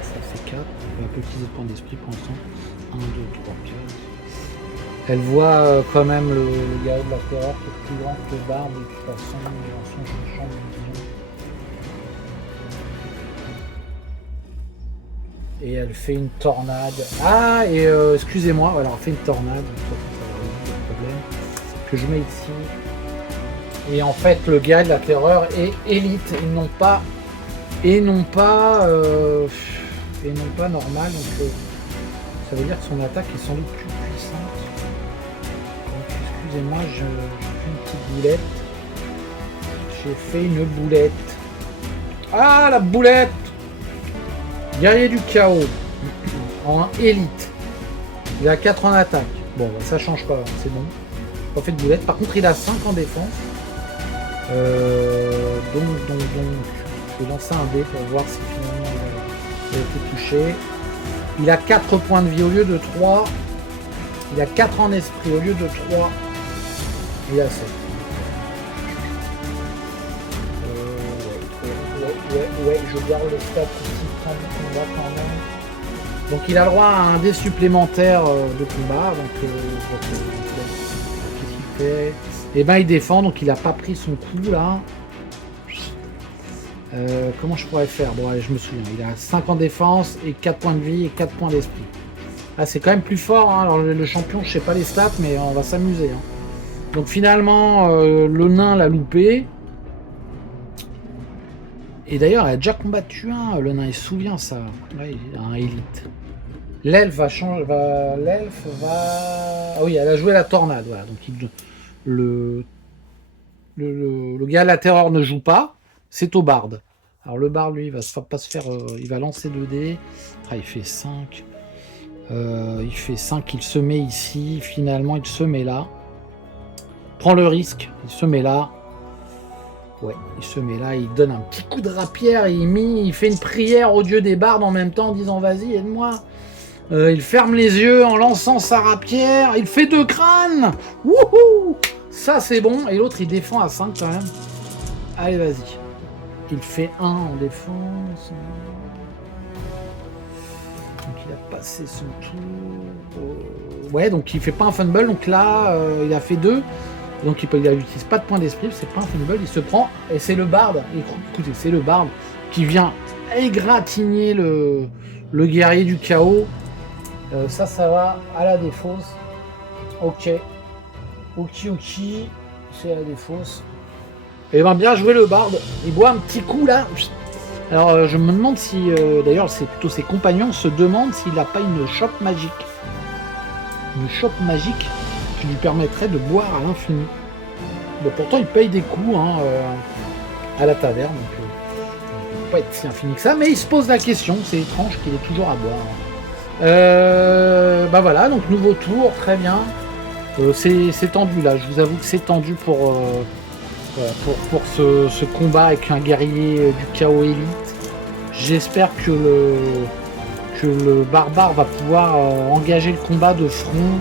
Ça fait 4. Il va un peu utiliser le point d'esprit pour l'instant. 1, 2, 3, 4. Elle voit quand même le gars de la terreur qui est plus grand que le barbe de toute façon, dans son champ de vision. Et elle fait une tornade. Ah, et excusez-moi, alors elle fait une tornade, ça va problème, que je mets ici. Et en fait, le gars de la terreur est élite, et non pas normal, donc ça veut dire que son attaque est sans doute plus puissante. Donc excusez-moi, je fais une petite boulette. J'ai fait une boulette. Ah, la boulette! Guerrier du chaos en élite. Il a 4 en attaque. Bon, bah, ça change pas, c'est bon. Pas fait de boulette. Par contre, il a 5 en défense. Donc, je vais lancer un dé pour voir si finalement il a été touché. Il a 4 points de vie au lieu de 3. Il a 4 en esprit au lieu de 3. Il a 7. Ouais, je garde le stat ici, prendre le combat quand même. Donc il a le droit à un dé supplémentaire de combat. Donc qu'est-ce qu'il fait? Et ben il défend, donc il a pas pris son coup là. Comment je pourrais faire? Bon allez, je me souviens, il a 5 en défense et 4 points de vie et 4 points d'esprit. Ah, c'est quand même plus fort, hein. Alors le champion, je sais pas les stats, mais on va s'amuser. Hein. Donc finalement, le nain l'a loupé. Et d'ailleurs, elle a déjà combattu un, le nain, il se souvient ça. Ouais, il a un élite. L'elfe va changer. L'elfe va. Ah oui, elle a joué la tornade, voilà. Donc le gars à la terreur ne joue pas, c'est au barde. Alors le barde, lui, il va pas se faire. Il va lancer 2 dés. Ah, il fait 5. Il fait 5, il se met ici. Finalement, il se met là. Prend le risque, il se met là. Ouais, il se met là, il donne un petit coup de rapière, il fait une prière au dieu des bardes en même temps en disant vas-y, aide-moi. Il ferme les yeux en lançant sa rapière, il fait 2 crânes. Wouhou! Ça c'est bon, et l'autre il défend à 5 quand même. Allez, vas-y. Il fait 1 en défense. Donc il a passé son tour. Ouais, donc il fait pas un fumble, donc là il a fait 2. Donc il n'utilise pas de point d'esprit, c'est pas un fumble, il se prend, et c'est le barde, écoutez, c'est le barde qui vient égratigner le guerrier du chaos. Ça va à la défausse. Ok, c'est à la défausse. Et ben bien joué le barde, il boit un petit coup là. Alors je me demande si, d'ailleurs c'est plutôt ses compagnons se demandent s'il n'a pas une chope magique. Une chope magique qui lui permettrait de boire à l'infini. Bon, pourtant il paye des coups, hein, à la taverne. Donc, il ne peut pas être si infini que ça. Mais il se pose la question. C'est étrange qu'il ait toujours à boire. Bah voilà, donc nouveau tour, très bien. C'est tendu là. Je vous avoue que c'est tendu pour ce combat avec un guerrier du chaos élite. J'espère que le barbare va pouvoir engager le combat de front,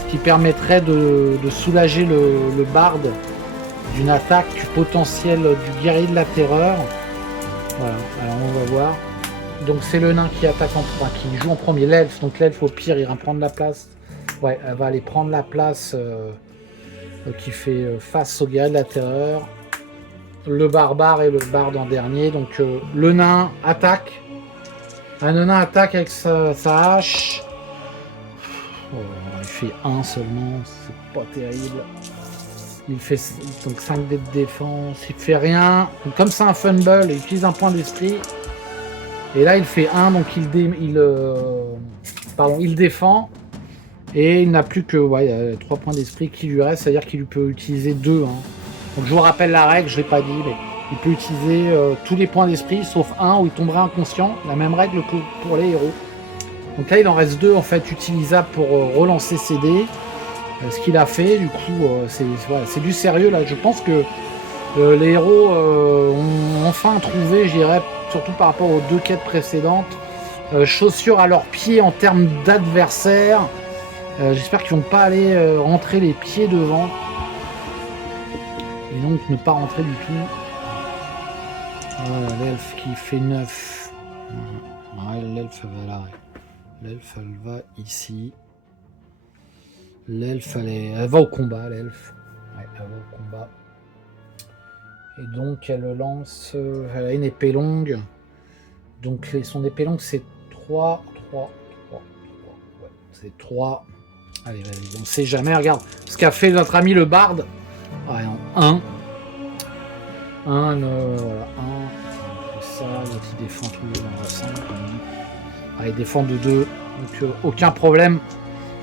ce qui permettrait de soulager le barde d'une attaque potentielle du guerrier de la terreur. Voilà, alors on va voir. Donc c'est le nain qui attaque qui joue en premier, l'elfe. Donc l'elfe au pire ira prendre la place. Ouais, elle va aller prendre la place qui fait face au guerrier de la terreur. Le barbare et le barde en dernier. Donc le nain attaque. Le nain attaque avec sa hache. Oh, il fait 1 seulement, c'est pas terrible. Il fait donc 5 dés de défense, il fait rien. Donc, comme c'est un fumble, il utilise un point d'esprit. Et là il fait 1, donc il défend. Et il n'a plus que 3 points d'esprit qui lui restent, c'est-à-dire qu'il peut utiliser 2. Hein. Donc je vous rappelle la règle, je ne l'ai pas dit, mais il peut utiliser tous les points d'esprit, sauf 1 où il tomberait inconscient. La même règle que pour les héros. Donc là il en reste 2 en fait utilisables pour relancer ses dés. Ce qu'il a fait, du coup, c'est du sérieux là. Je pense que les héros ont enfin trouvé, je dirais, surtout par rapport aux 2 quêtes précédentes, chaussures à leurs pieds en termes d'adversaires. J'espère qu'ils vont pas aller rentrer les pieds devant. Et donc ne pas rentrer du tout. Voilà, l'elfe qui fait 9. Ouais, l'elfe va là. L'elfe elle va ici. L'elfe elle va au combat, l'elfe. Ouais, elle va au combat. Et donc elle lance. Elle a une épée longue. Donc son épée longue c'est 3. Ouais, c'est 3. Allez, vas-y, on sait jamais, regarde ce qu'a fait notre ami le barde. Ouais, en 1. 1, voilà, 1. Ça, l'autre il défend tout dans la 5. Allez, il défend de 2. Donc aucun problème.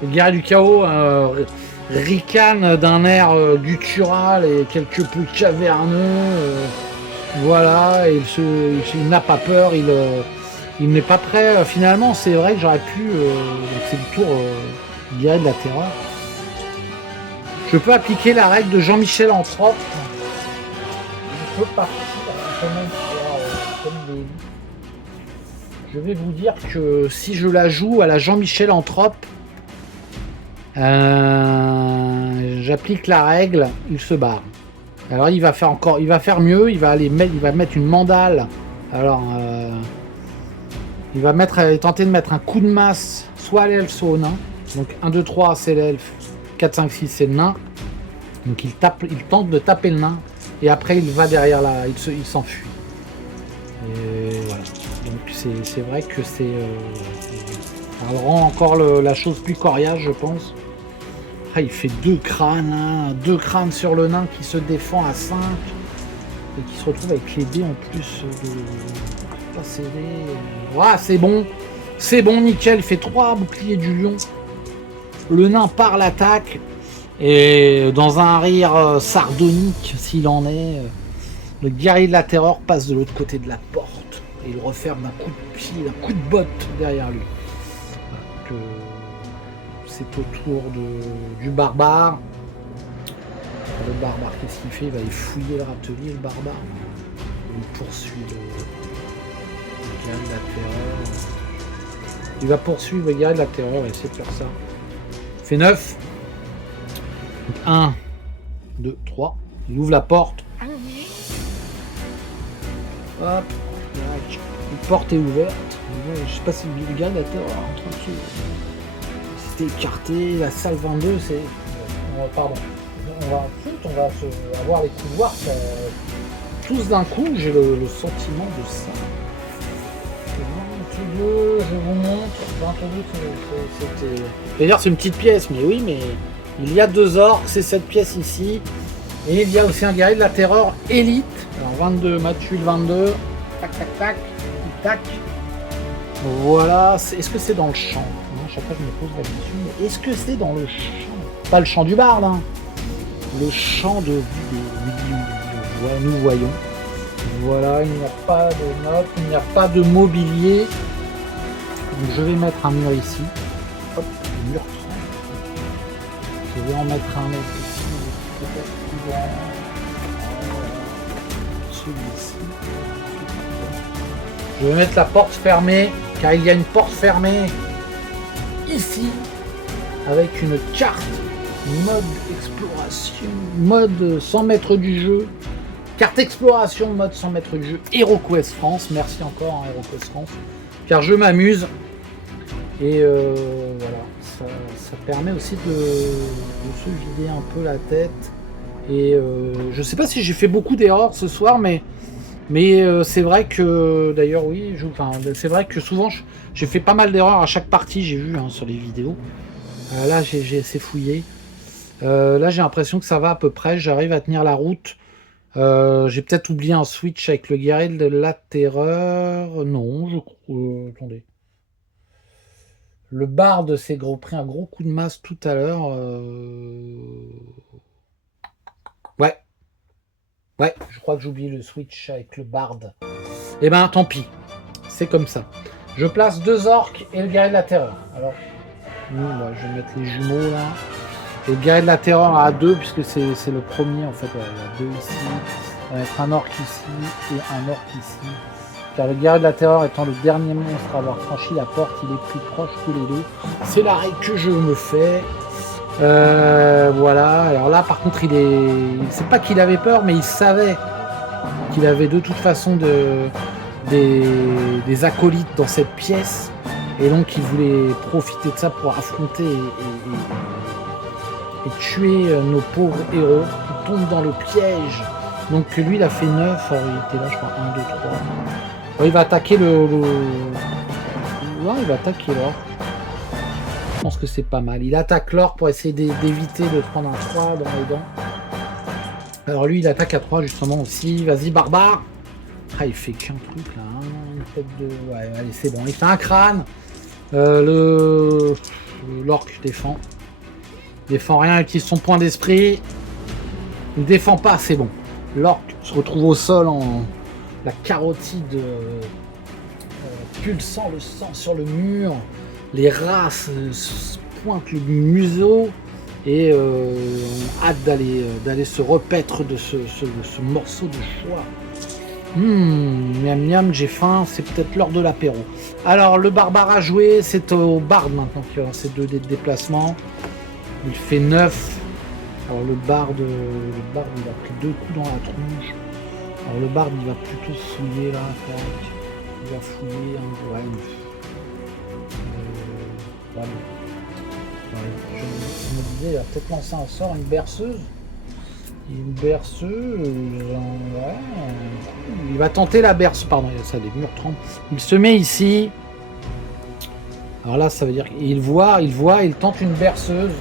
Le guerrier du chaos ricane d'un air guttural et quelque peu caverneux. Voilà, et il n'a pas peur, il n'est pas prêt. Finalement, c'est vrai que j'aurais pu. Donc c'est le tour guerrier de la terreur. Je peux appliquer la règle de Jean-Michel Anthrope. Je peux partir quand même comme les... Je vais vous dire que si je la joue à la Jean-Michel Anthrope, j'applique la règle, il se barre. Alors il va faire mieux, il va mettre une mandale. Alors il va tenter de mettre un coup de masse soit à l'elfe soit au nain. Donc 1, 2, 3 c'est l'elfe, 4, 5, 6 c'est le nain. Donc il tente de taper le nain et après il va derrière il s'enfuit. Et voilà. Donc c'est vrai que ça rend encore la chose plus coriace, je pense. Ah, il fait 2 crânes, hein, 2 crânes sur le nain qui se défend à 5 et qui se retrouve avec les dés en plus de pas serré. Voilà, c'est bon, nickel. Il fait 3 boucliers du lion. Le nain part l'attaque et dans un rire sardonique s'il en est, le guerrier de la terreur passe de l'autre côté de la porte et il referme d'un coup de pied, d'un coup de botte derrière lui. Donc, c'est au tour du barbare. Le barbare, qu'est-ce qu'il fait? Il va aller fouiller le râtelier, le barbare. Il poursuit le guerrier de la terreur. Il va poursuivre le guerrier de la terreur, il va essayer de faire ça. Il fait 9. Donc 1, 2, 3. Il ouvre la porte. Hop. La porte est ouverte. Je sais pas si le guerrier de la terreur est tranquille. C'était écarté. La salle 22, c'est... Pardon. On va avoir les couloirs tous d'un coup. J'ai le sentiment de ça. 22, je vous montre. 22, c'était... D'ailleurs, c'est une petite pièce, mais oui, mais il y a 2 orques, c'est cette pièce ici. Et il y a aussi un guerrier de la terreur élite. Alors 22, Mathieu le 22. Tac, tac, tac. Tac. Voilà. Est-ce que c'est dans le champ? Non, chaque fois je me pose la question. Mais est-ce que c'est dans le champ? Pas le champ du barde, hein. Le champ de vie des... Ouais, nous voyons. Voilà, il n'y a pas de notes, il n'y a pas de mobilier. Donc je vais mettre un mur ici. Hop, mur 30. Je vais en mettre un autre ici. Celui-ci. Je vais mettre la porte fermée, car il y a une porte fermée ici, avec une carte mode exploration, mode 100 mètres du jeu. Carte exploration, mode 100 mètres du jeu, HeroQuest France, merci encore HeroQuest France, car je m'amuse, et voilà, ça permet aussi de se vider un peu la tête, et je sais pas si j'ai fait beaucoup d'erreurs ce soir, mais c'est vrai que, d'ailleurs oui, c'est vrai que souvent j'ai fait pas mal d'erreurs à chaque partie, j'ai vu sur les vidéos, là j'ai assez fouillé, là j'ai l'impression que ça va à peu près, j'arrive à tenir la route. J'ai peut-être oublié un switch avec le guerrier de la terreur. Non, je crois. Attendez. Le bard s'est pris un gros coup de masse tout à l'heure. Ouais. Ouais, je crois que j'ai oublié le switch avec le bard. Eh ben, tant pis. C'est comme ça. Je place 2 orques et le guerrier de la terreur. Alors, je vais mettre les jumeaux là. Et le guerrier de la terreur à 2, puisque c'est le premier en fait. Ouais, il y a 2 ici. On va mettre un orc ici et un orc ici. Car le guerrier de la terreur étant le dernier monstre à avoir franchi la porte, il est plus proche que les deux. C'est la règle que je me fais. Voilà. Alors là, par contre, c'est pas qu'il avait peur, mais il savait qu'il avait de toute façon des acolytes dans cette pièce. Et donc, il voulait profiter de ça pour affronter et tuer nos pauvres héros qui tombent dans le piège. Donc lui il a fait 9, alors il était là je crois 1, 2, 3. Alors, il va attaquer Ouais, il va attaquer l'or. Je pense que c'est pas mal. Il attaque l'or pour essayer d'éviter de prendre un 3 dans les dents. Alors lui il attaque à 3 justement aussi. Vas-y barbare. Ah il fait qu'un truc là. Hein. Une tête de... Ouais allez c'est bon. Il fait un crâne. L'orc défend. Défend rien, utilise son point d'esprit. Il ne défend pas, c'est bon. L'orc se retrouve au sol en la carotide pulsant le sang sur le mur. Les rats pointent le museau et on a hâte d'aller se repaître de ce morceau de choix. Miam miam, j'ai faim, c'est peut-être l'heure de l'apéro. Alors le barbare à jouer, c'est au barde maintenant qui va lancer 2 dés de déplacement. Il fait 9. Alors le barde il a pris 2 coups dans la tronche. Alors le barde il va plutôt fouiller là. Il va fouiller un peu. Ouais. Je me disais, il va peut-être lancer un sort, une berceuse. Une berceuse. Ouais. Il va tenter la berceuse. Pardon, il y a ça, des murs 30. Il se met ici. Alors là, ça veut dire qu'il voit, il tente une berceuse.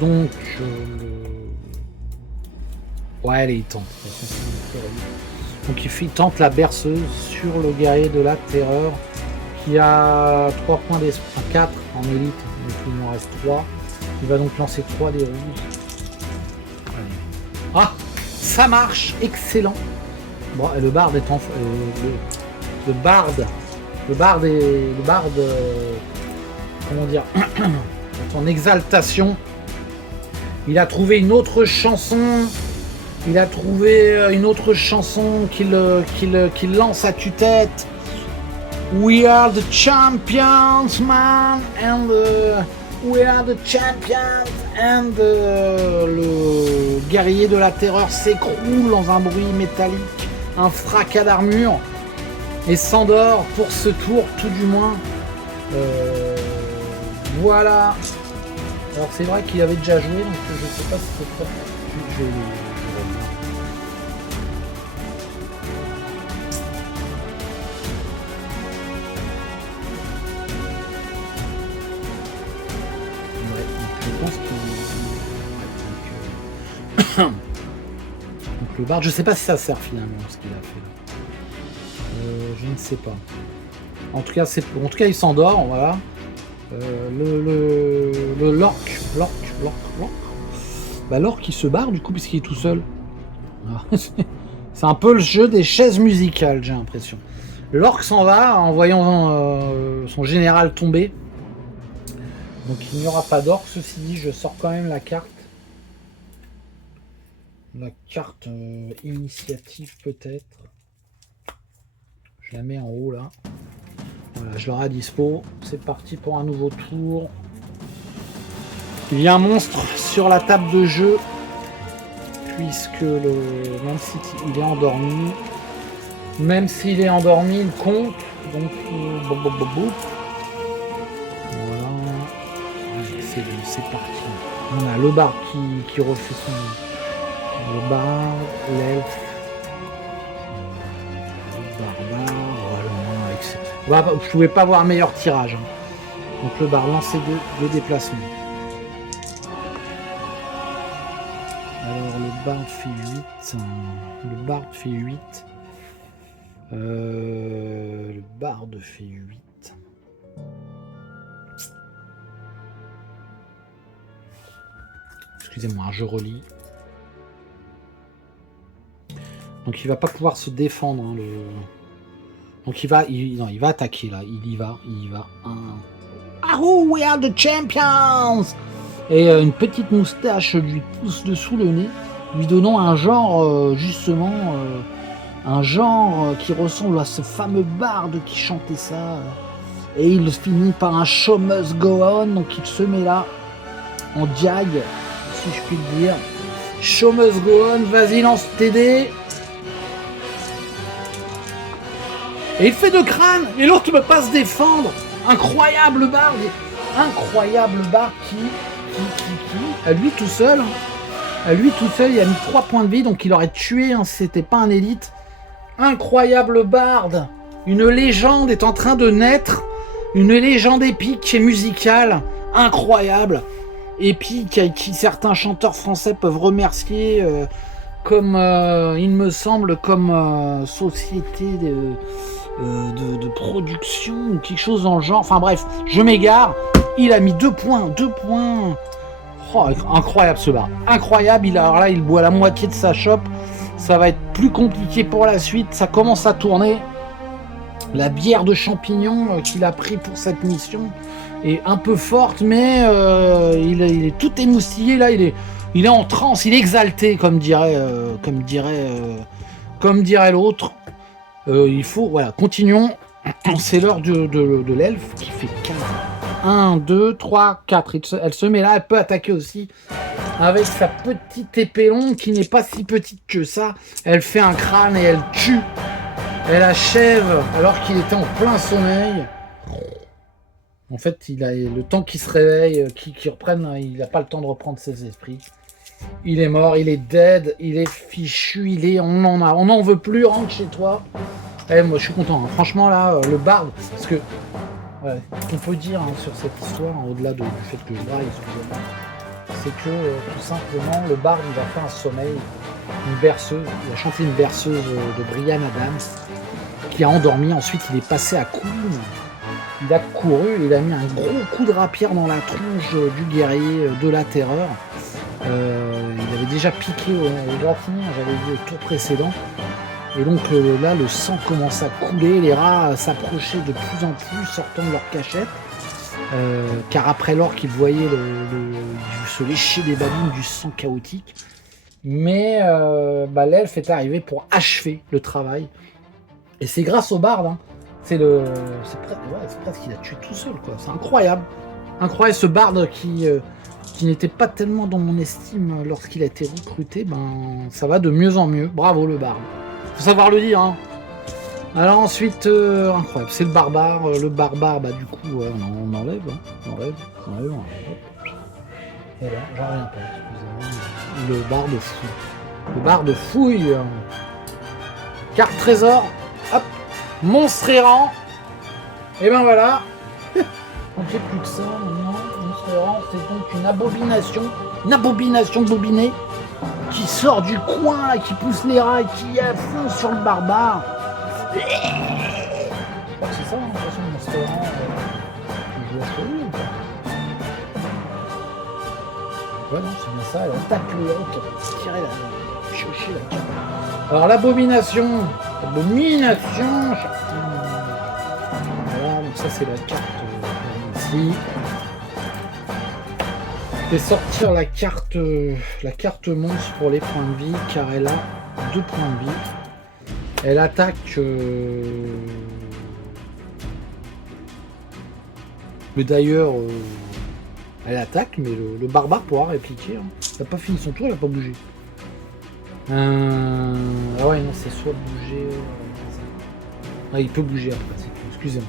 Donc, ouais, allez, il tente. Donc, il tente la berceuse sur le guerrier de la terreur qui a 3 points d'esprit, 4 en élite, donc il m'en reste 3. Il va donc lancer 3 des rouges. Ah, ça marche, excellent. Bon, le barde est en le barde comment dire, est en exaltation. Il a trouvé une autre chanson. Il a trouvé une autre chanson qu'il lance à tue-tête. We are the champions, man, and we are the champions, and le guerrier de la terreur s'écroule dans un bruit métallique, un fracas d'armure, et s'endort pour ce tour, tout du moins. Voilà. Alors c'est vrai qu'il avait déjà joué, donc je sais pas si c'est très... Donc le barde, je sais pas si ça sert finalement ce qu'il a fait là. Je ne sais pas. En tout cas, il s'endort, voilà. Le l'orque. Bah, l'orque, il se barre, du coup, puisqu'il est tout seul. Alors, c'est un peu le jeu des chaises musicales, j'ai l'impression. L'orque s'en va en voyant son général tomber. Donc il n'y aura pas d'orque. Ceci dit, je sors quand même la carte. La carte initiative peut-être. Je la mets en haut là. Voilà, je l'aurai à dispo. C'est parti pour un nouveau tour. Il y a un monstre sur la table de jeu. Puisque le Man City il est endormi. Même s'il est endormi, il compte. Donc voilà. C'est parti. On a le bar qui refait son. Le bar, l'elfe. Le barbare. Voilà, je pouvais pas avoir un meilleur tirage. Donc le bar lancé de déplacement. Alors le bard fait 8. Le bard fait 8. Le bard fait 8. Excusez-moi, je relis. Donc il va pas pouvoir se défendre. Hein, donc il va attaquer là. Il y va. Ahou, we are the champions! Et une petite moustache lui pousse dessous le nez, lui donnant un genre un genre qui ressemble à ce fameux barde qui chantait ça. Et il finit par un show must go on, donc il se met là en diag, si je puis le dire. Show must go on, vas-y lance tes dés. Et il fait de crâne, et l'autre ne peut pas se défendre. Incroyable barde qui à lui tout seul, il a mis 3 points de vie, donc il aurait tué, hein, si c'était pas un élite. Incroyable barde, une légende est en train de naître, une légende épique et musicale, incroyable, épique, qui certains chanteurs français peuvent remercier, comme il me semble, comme société de production ou quelque chose dans le genre. Enfin bref, je m'égare. Il a mis 2 points. Oh, incroyable ce bar. Incroyable. Il boit la moitié de sa chope. Ça va être plus compliqué pour la suite. Ça commence à tourner. La bière de champignons qu'il a pris pour cette mission est un peu forte, mais il est tout émoustillé là. Il est en transe. Il est exalté, comme dirait l'autre. Il faut, voilà, continuons. C'est l'heure de l'elfe qui fait 15. 1, 2, 3, 4. Elle se met là, elle peut attaquer aussi. Avec sa petite épée longue qui n'est pas si petite que ça. Elle fait un crâne et elle tue. Elle achève alors qu'il était en plein sommeil. En fait, il a le temps qu'il se réveille, qu'il reprenne, il n'a pas le temps de reprendre ses esprits. Il est mort, il est dead, il est fichu, on en veut plus, rentre chez toi. Eh, moi je suis content, hein. Franchement là, le barde, parce que ouais, ce qu'on peut dire, hein, sur cette histoire, hein, au-delà du fait que je braille, c'est que tout simplement le barde il a fait un sommeil, une berceuse, il a chanté une berceuse de Bryan Adams, qui a endormi, ensuite il est passé à Koulin. Il a couru, il a mis un gros coup de rapière dans la tronche du guerrier de la terreur. Il avait déjà piqué au gratignan, j'avais vu au tour précédent. Et donc là, le sang commence à couler, les rats s'approchaient de plus en plus, sortant de leur cachette. Car après l'or qu'ils voyaient se lécher des babines du sang chaotique. Mais l'elfe est arrivé pour achever le travail. Et c'est grâce au barde, hein. C'est presque qu'il a tué tout seul, quoi. C'est incroyable. Incroyable ce barde qui n'était pas tellement dans mon estime lorsqu'il a été recruté. Ça va de mieux en mieux. Bravo le barde. Faut savoir le dire, hein. Alors ensuite, incroyable. C'est le barbare. Le barbare, du coup, on enlève. Hein. On enlève. Et là, j'en reviens pas. Excusez-moi. Le barde fouille. Le barde fouille. Carte trésor. Hop. Monstre errant. Et ben voilà. Donc j'ai plus que ça maintenant. Monstre errant, c'est donc une abomination bobinée qui sort du coin et qui pousse les rats et qui fonce sur le barbare. Je crois que c'est ça, hein, de toute façon, mon restaurant. Je dois trouver ou pas? Ouais, non, c'est bien ça. Elle attaque le héros qui a tiré la chauché la carte. Alors, l'abomination. L'abomination. Voilà, donc ça, c'est la carte ici. Je vais sortir la carte monstre pour les points de vie, car elle a 2 points de vie. Elle attaque. Mais d'ailleurs, elle attaque, mais le barbare pourra répliquer. Hein. Il n'a pas fini son tour, il n'a pas bougé. Ah ouais, non, c'est soit bouger. Ah, il peut bouger après, c'est tout. Excusez-moi.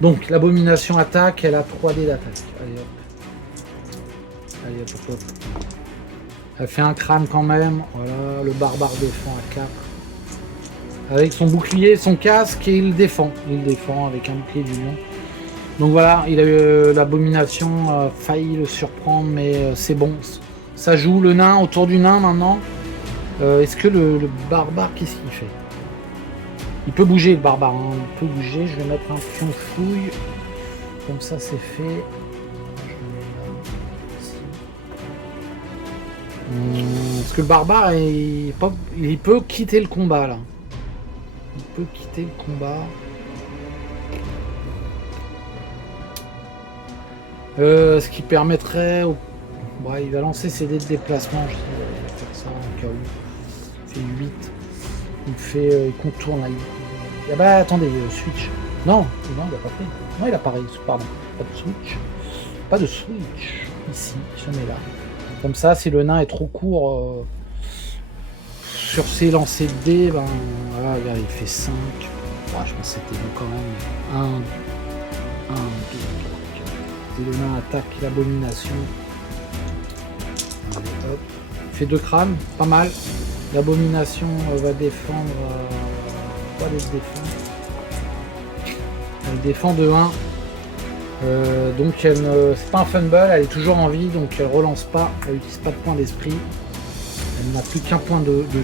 Donc, l'abomination attaque, elle a 3D d'attaque. Allez hop. Allez hop, hop, hop. Elle fait un crâne quand même. Voilà, le barbare défend à 4. Avec son bouclier, son casque, et il défend. Il défend avec un bouclier d'union. Donc voilà, il a eu l'abomination, failli le surprendre, mais c'est bon. Ça joue le nain autour du nain maintenant. Est-ce que le barbare, qu'est-ce qu'il fait? Il peut bouger le barbare, hein. Il peut bouger. Je vais mettre un pion fouille. Comme ça c'est fait. Je mets là, ici. Parce que le barbare, il peut quitter le combat là. Il peut quitter le combat. Ce qui permettrait... Ouais, il va lancer ses dés de déplacement. Je sais, il va faire ça en cas où. Il fait 8. Il fait... il contourne là. Ah bah attendez, switch. Non, il n'a pas fait. Non, il a pareil. Pardon. Pas de switch. Pas de switch. Ici, je mets là. Comme ça, si le nain est trop court sur ses lancers de dés, ben... Voilà, il fait 5. Ouais, je pense que c'était bon quand même. 1, 2, 3. Et le nain attaque l'abomination. Allez, hop. Il fait 2 crânes, pas mal. L'abomination va défendre. Pas les défendre. Elle défend de 1. Donc c'est pas un fumble, elle est toujours en vie, donc elle relance pas, elle n'utilise pas de point d'esprit. Elle n'a plus qu'un point de vie.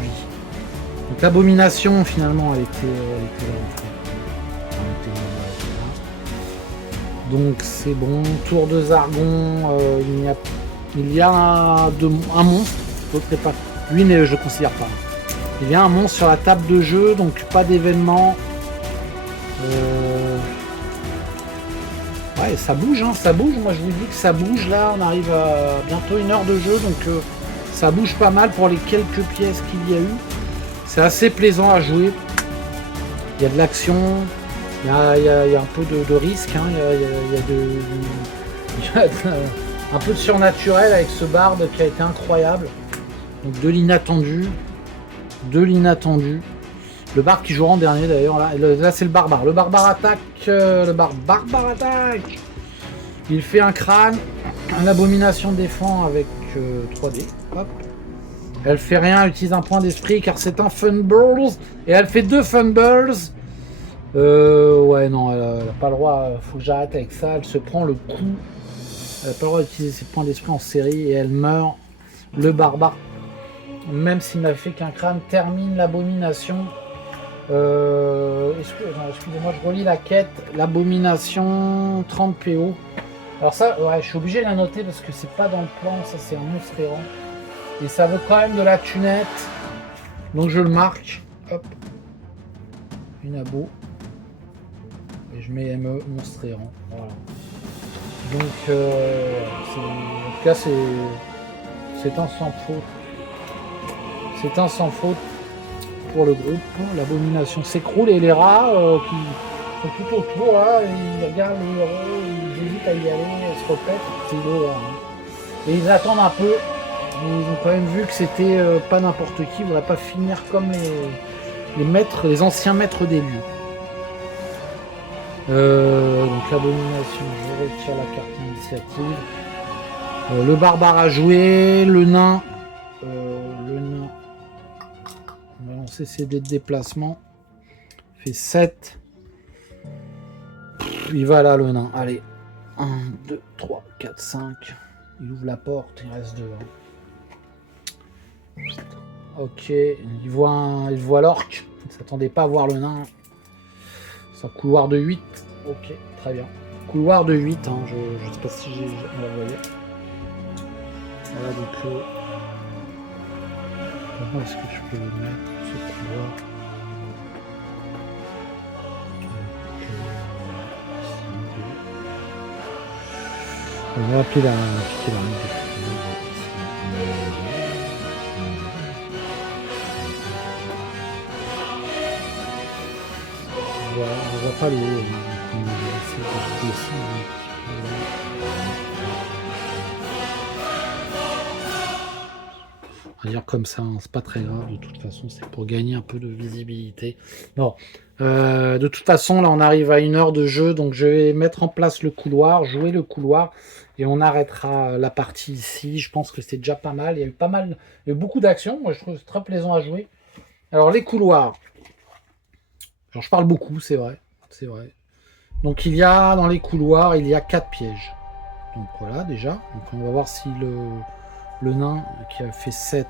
Donc l'abomination finalement elle était là. Donc c'est bon, tour de Zargon, il y a un monstre, l'autre n'est pas. Lui je ne considère pas. Il y a un monstre sur la table de jeu, donc pas d'événement. Ouais, ça bouge, hein, ça bouge. Moi je vous dis que ça bouge là, on arrive à bientôt 1 heure de jeu, donc ça bouge pas mal pour les quelques pièces qu'il y a eu. C'est assez plaisant à jouer. Il y a de l'action. Il y a un peu de risque, hein. Il y a un peu de surnaturel avec ce barde qui a été incroyable. Donc de l'inattendu. Le barde qui jouera en dernier d'ailleurs. Là c'est le barbare. Le barbare attaque. Barbare attaque. Il fait un crâne. L'abomination défend avec 3D. Hop. Elle fait rien, elle utilise un point d'esprit car c'est un fumble. Et elle fait 2 fumbles. Ouais, non, elle a pas le droit. Faut que j'arrête avec ça. Elle se prend le coup. Elle n'a pas le droit d'utiliser ses points d'esprit en série et elle meurt. Le barbare, même s'il n'a fait qu'un crâne, termine l'abomination. Excusez-moi, je relis la quête. L'abomination 30 PO. Alors ça, ouais, je suis obligé de la noter parce que c'est pas dans le plan. Ça, c'est un monstre errant. Et ça veut quand même de la thunette. Donc je le marque. Hop. Une abo. Et je mets ME, monstre errant. Voilà. Donc, en tout cas, c'est un sans faute. C'est un sans faute pour le groupe. L'abomination s'écroule et les rats qui sont tout autour, là, ils regardent les héros, ils hésitent à y aller, ils se répètent. C'est lourd. Hein. Et ils attendent un peu. Ils ont quand même vu que c'était pas n'importe qui. Ils ne voudraient pas finir comme les maîtres, les anciens maîtres des lieux. Donc l'abomination, je retire la carte initiative. Le barbare a joué, le nain. On va lancer ses dés de déplacement. Il fait 7. Il va là le nain. Allez. 1, 2, 3, 4, 5. Il ouvre la porte, il reste 2. Ok, il voit l'orque. Il ne s'attendait pas à voir le nain. C'est un couloir de 8. Ok, très bien. Couloir de 8, hein, je sais pas si on va le voyer. Voilà, donc... comment est-ce que je peux le mettre, ce couloir? On va appeler la voilà, on voit pas le haut. On va essayer de descendre un petit peu. On va dire comme ça, hein, c'est pas très grave. De toute façon, c'est pour gagner un peu de visibilité. Bon, de toute façon, là, on arrive à 1 heure de jeu, donc je vais mettre en place le couloir, jouer le couloir, et on arrêtera la partie ici. Je pense que c'est déjà pas mal. Il y a eu beaucoup d'actions. Moi, je trouve c'est très plaisant à jouer. Alors, les couloirs. Alors, je parle beaucoup, c'est vrai. C'est vrai. Donc, dans les couloirs, il y a 4 pièges. Donc, voilà, déjà. Donc, on va voir si le nain qui a fait 7...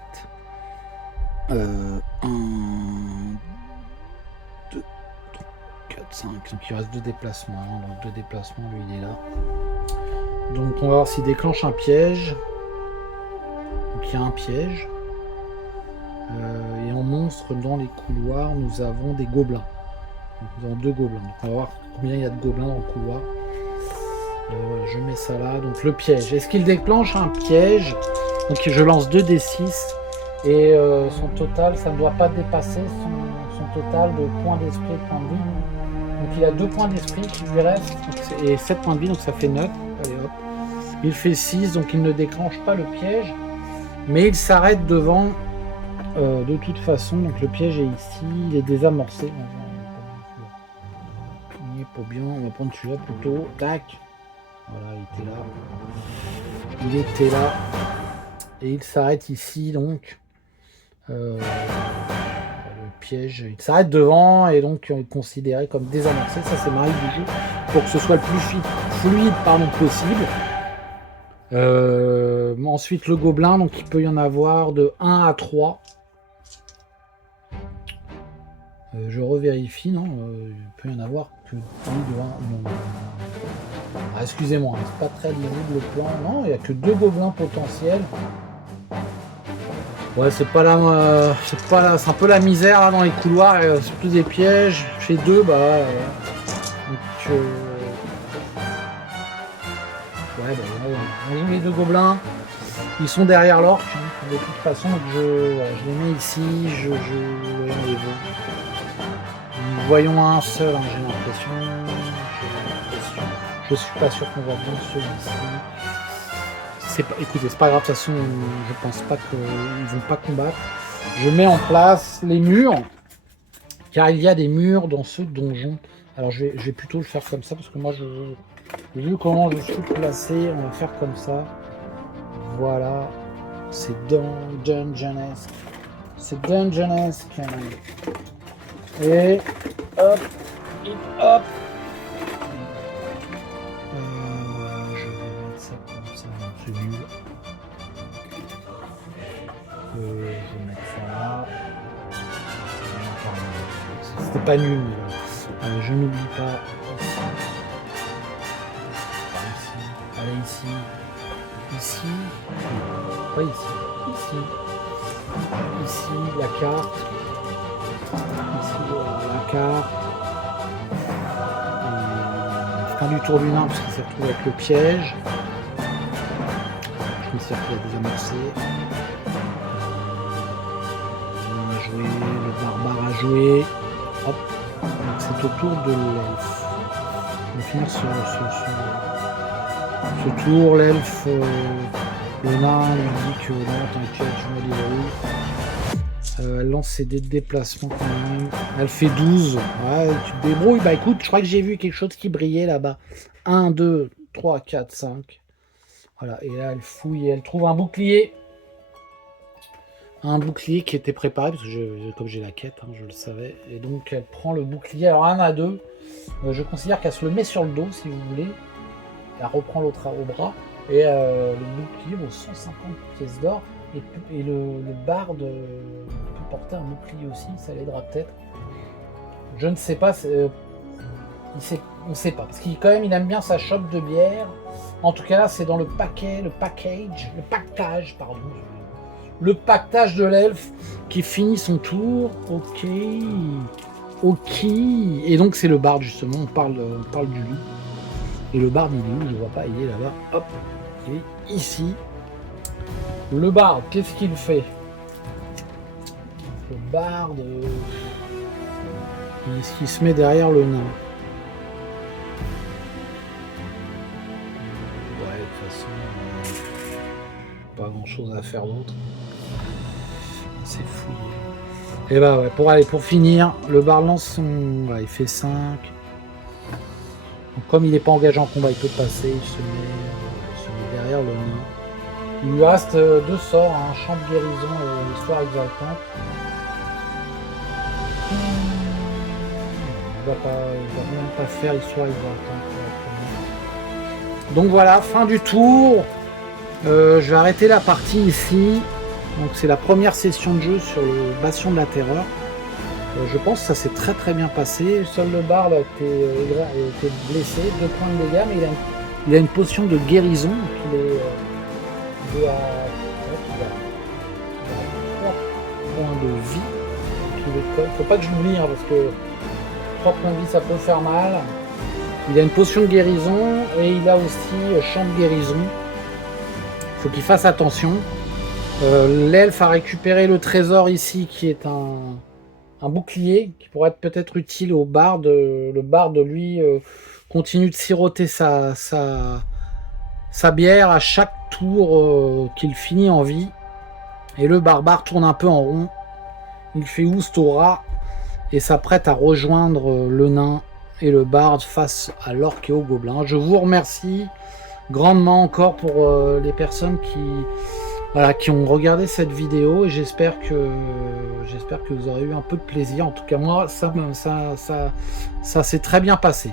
1, 2, 3, 4, 5. Donc, il reste 2 déplacements. Donc, 2 déplacements, lui, il est là. Donc, on va voir s'il déclenche un piège. Donc, il y a un piège. Et en monstre, dans les couloirs, nous avons des gobelins. Donc, nous avons 2 gobelins. Donc, on va voir combien il y a de gobelins dans le couloir. Voilà, je mets ça là. Donc, le piège. Est-ce qu'il déclenche un piège? Donc, je lance 2d6. Et son total, ça ne doit pas dépasser son total de points d'esprit et de points de vie. Donc, il a 2 points d'esprit qui lui restent. Et 7 points de vie, donc ça fait 9. Allez, hop. Il fait 6, donc il ne déclenche pas le piège. Mais il s'arrête devant... de toute façon, donc le piège est ici, il est désamorcé. Il est pas bien, on va prendre celui-là plutôt. Tac. Voilà, il était là. Et il s'arrête ici, donc. Le piège, il s'arrête devant et donc il est considéré comme désamorcé. Ça, c'est ma règle du jeu pour que ce soit le plus fluide possible. Ensuite, le gobelin, donc il peut y en avoir de 1 à 3. Je revérifie, non, il peut y en avoir que 2 de 1. Ah, excusez-moi, hein, c'est pas très lisible le plan. Non, il n'y a que 2 gobelins potentiels. Ouais, c'est pas là, c'est un peu la misère là, dans les couloirs, surtout des pièges. Je fais 2, bah. Donc, ouais, on joue les 2 gobelins. Ils sont derrière l'orque, hein, de toute façon. Je les mets ici. Voyons un seul, hein, j'ai l'impression. Je suis pas sûr qu'on va bien celui-ci. Écoutez, c'est pas grave, de toute façon, je pense pas qu'ils vont pas combattre. Je mets en place les murs, car il y a des murs dans ce donjon. Alors je vais plutôt le faire comme ça, parce que moi, vu comment je suis placé, on va faire comme ça. Voilà, c'est dungeonesque. C'est dungeonesque. Et hop, hop. Je vais mettre ça comme ça, c'est nul. Je vais mettre ça là. C'était pas nul, mais je n'oublie pas. Ici. Allez, ici. Ici. Pas ici. Ici, la carte. Ici, la carte. Fin du tour du nain parce qu'il s'est retrouvé avec le piège. Je me suis retrouvé à désamorcer. On a joué, le barbare a joué. Hop. Donc c'est au tour de l'elfe. On va finir ce tour. L'elfe, le nain lui dit que non, t'inquiète, je me débrouille. Elle lance ses dés de déplacement quand même. Elle fait 12. Ouais, tu te débrouilles. Bah écoute, je crois que j'ai vu quelque chose qui brillait là-bas. 1, 2, 3, 4, 5. Voilà, et là elle fouille et elle trouve un bouclier. Un bouclier qui était préparé, parce que comme j'ai la quête, hein, je le savais. Et donc elle prend le bouclier. Alors 1 à 2. Je considère qu'elle se le met sur le dos, si vous voulez. Elle reprend l'autre au bras. Et le bouclier vaut 150 pièces d'or. Et le barde peut porter un bouclier aussi, ça l'aidera peut-être. Je ne sais pas, on sait pas. Parce qu'il quand même, il aime bien sa chope de bière. En tout cas là, c'est dans le pactage, pardon. Le pactage de l'elfe qui finit son tour. Ok. Et donc c'est le barde justement. On parle du loup. Et le barde il est où? Je vois pas. Il est là-bas. Hop. Il est ici. Le barde, qu'est-ce qu'il fait? Le barde, il se met derrière le nain. Ouais, de toute façon, pas grand-chose à faire d'autre. C'est fouillé. Et bah ouais, pour finir, le barde lance son... Ouais, il fait 5. Donc, comme il n'est pas engagé en combat, il peut passer. Il se met derrière le nain. Il lui reste 2 sorts, un champ de guérison et histoire exaltante. Il va même pas faire histoire exaltante. Donc voilà, fin du tour. Je vais arrêter la partie ici. Donc c'est la première session de jeu sur le Bastion de la Terreur. Je pense que ça s'est très bien passé. Seul le barde a été blessé, 2 points de dégâts, mais il a une potion de guérison. Il a 3 points de vie. Faut pas que je l'oublie parce que 3 points de vie ça peut faire mal. Il a une potion de guérison et il a aussi champ de guérison. Faut qu'il fasse attention. L'elfe a récupéré le trésor ici qui est un bouclier qui pourrait être peut-être utile au barde. Le barde lui continue de siroter sa bière à chaque tour qu'il finit en vie. Et le barbare tourne un peu en rond. Il fait oust au rat et s'apprête à rejoindre le nain et le barde face à l'orc et au gobelin. Je vous remercie grandement encore pour les personnes qui ont regardé cette vidéo et j'espère que vous aurez eu un peu de plaisir. En tout cas moi ça s'est très bien passé.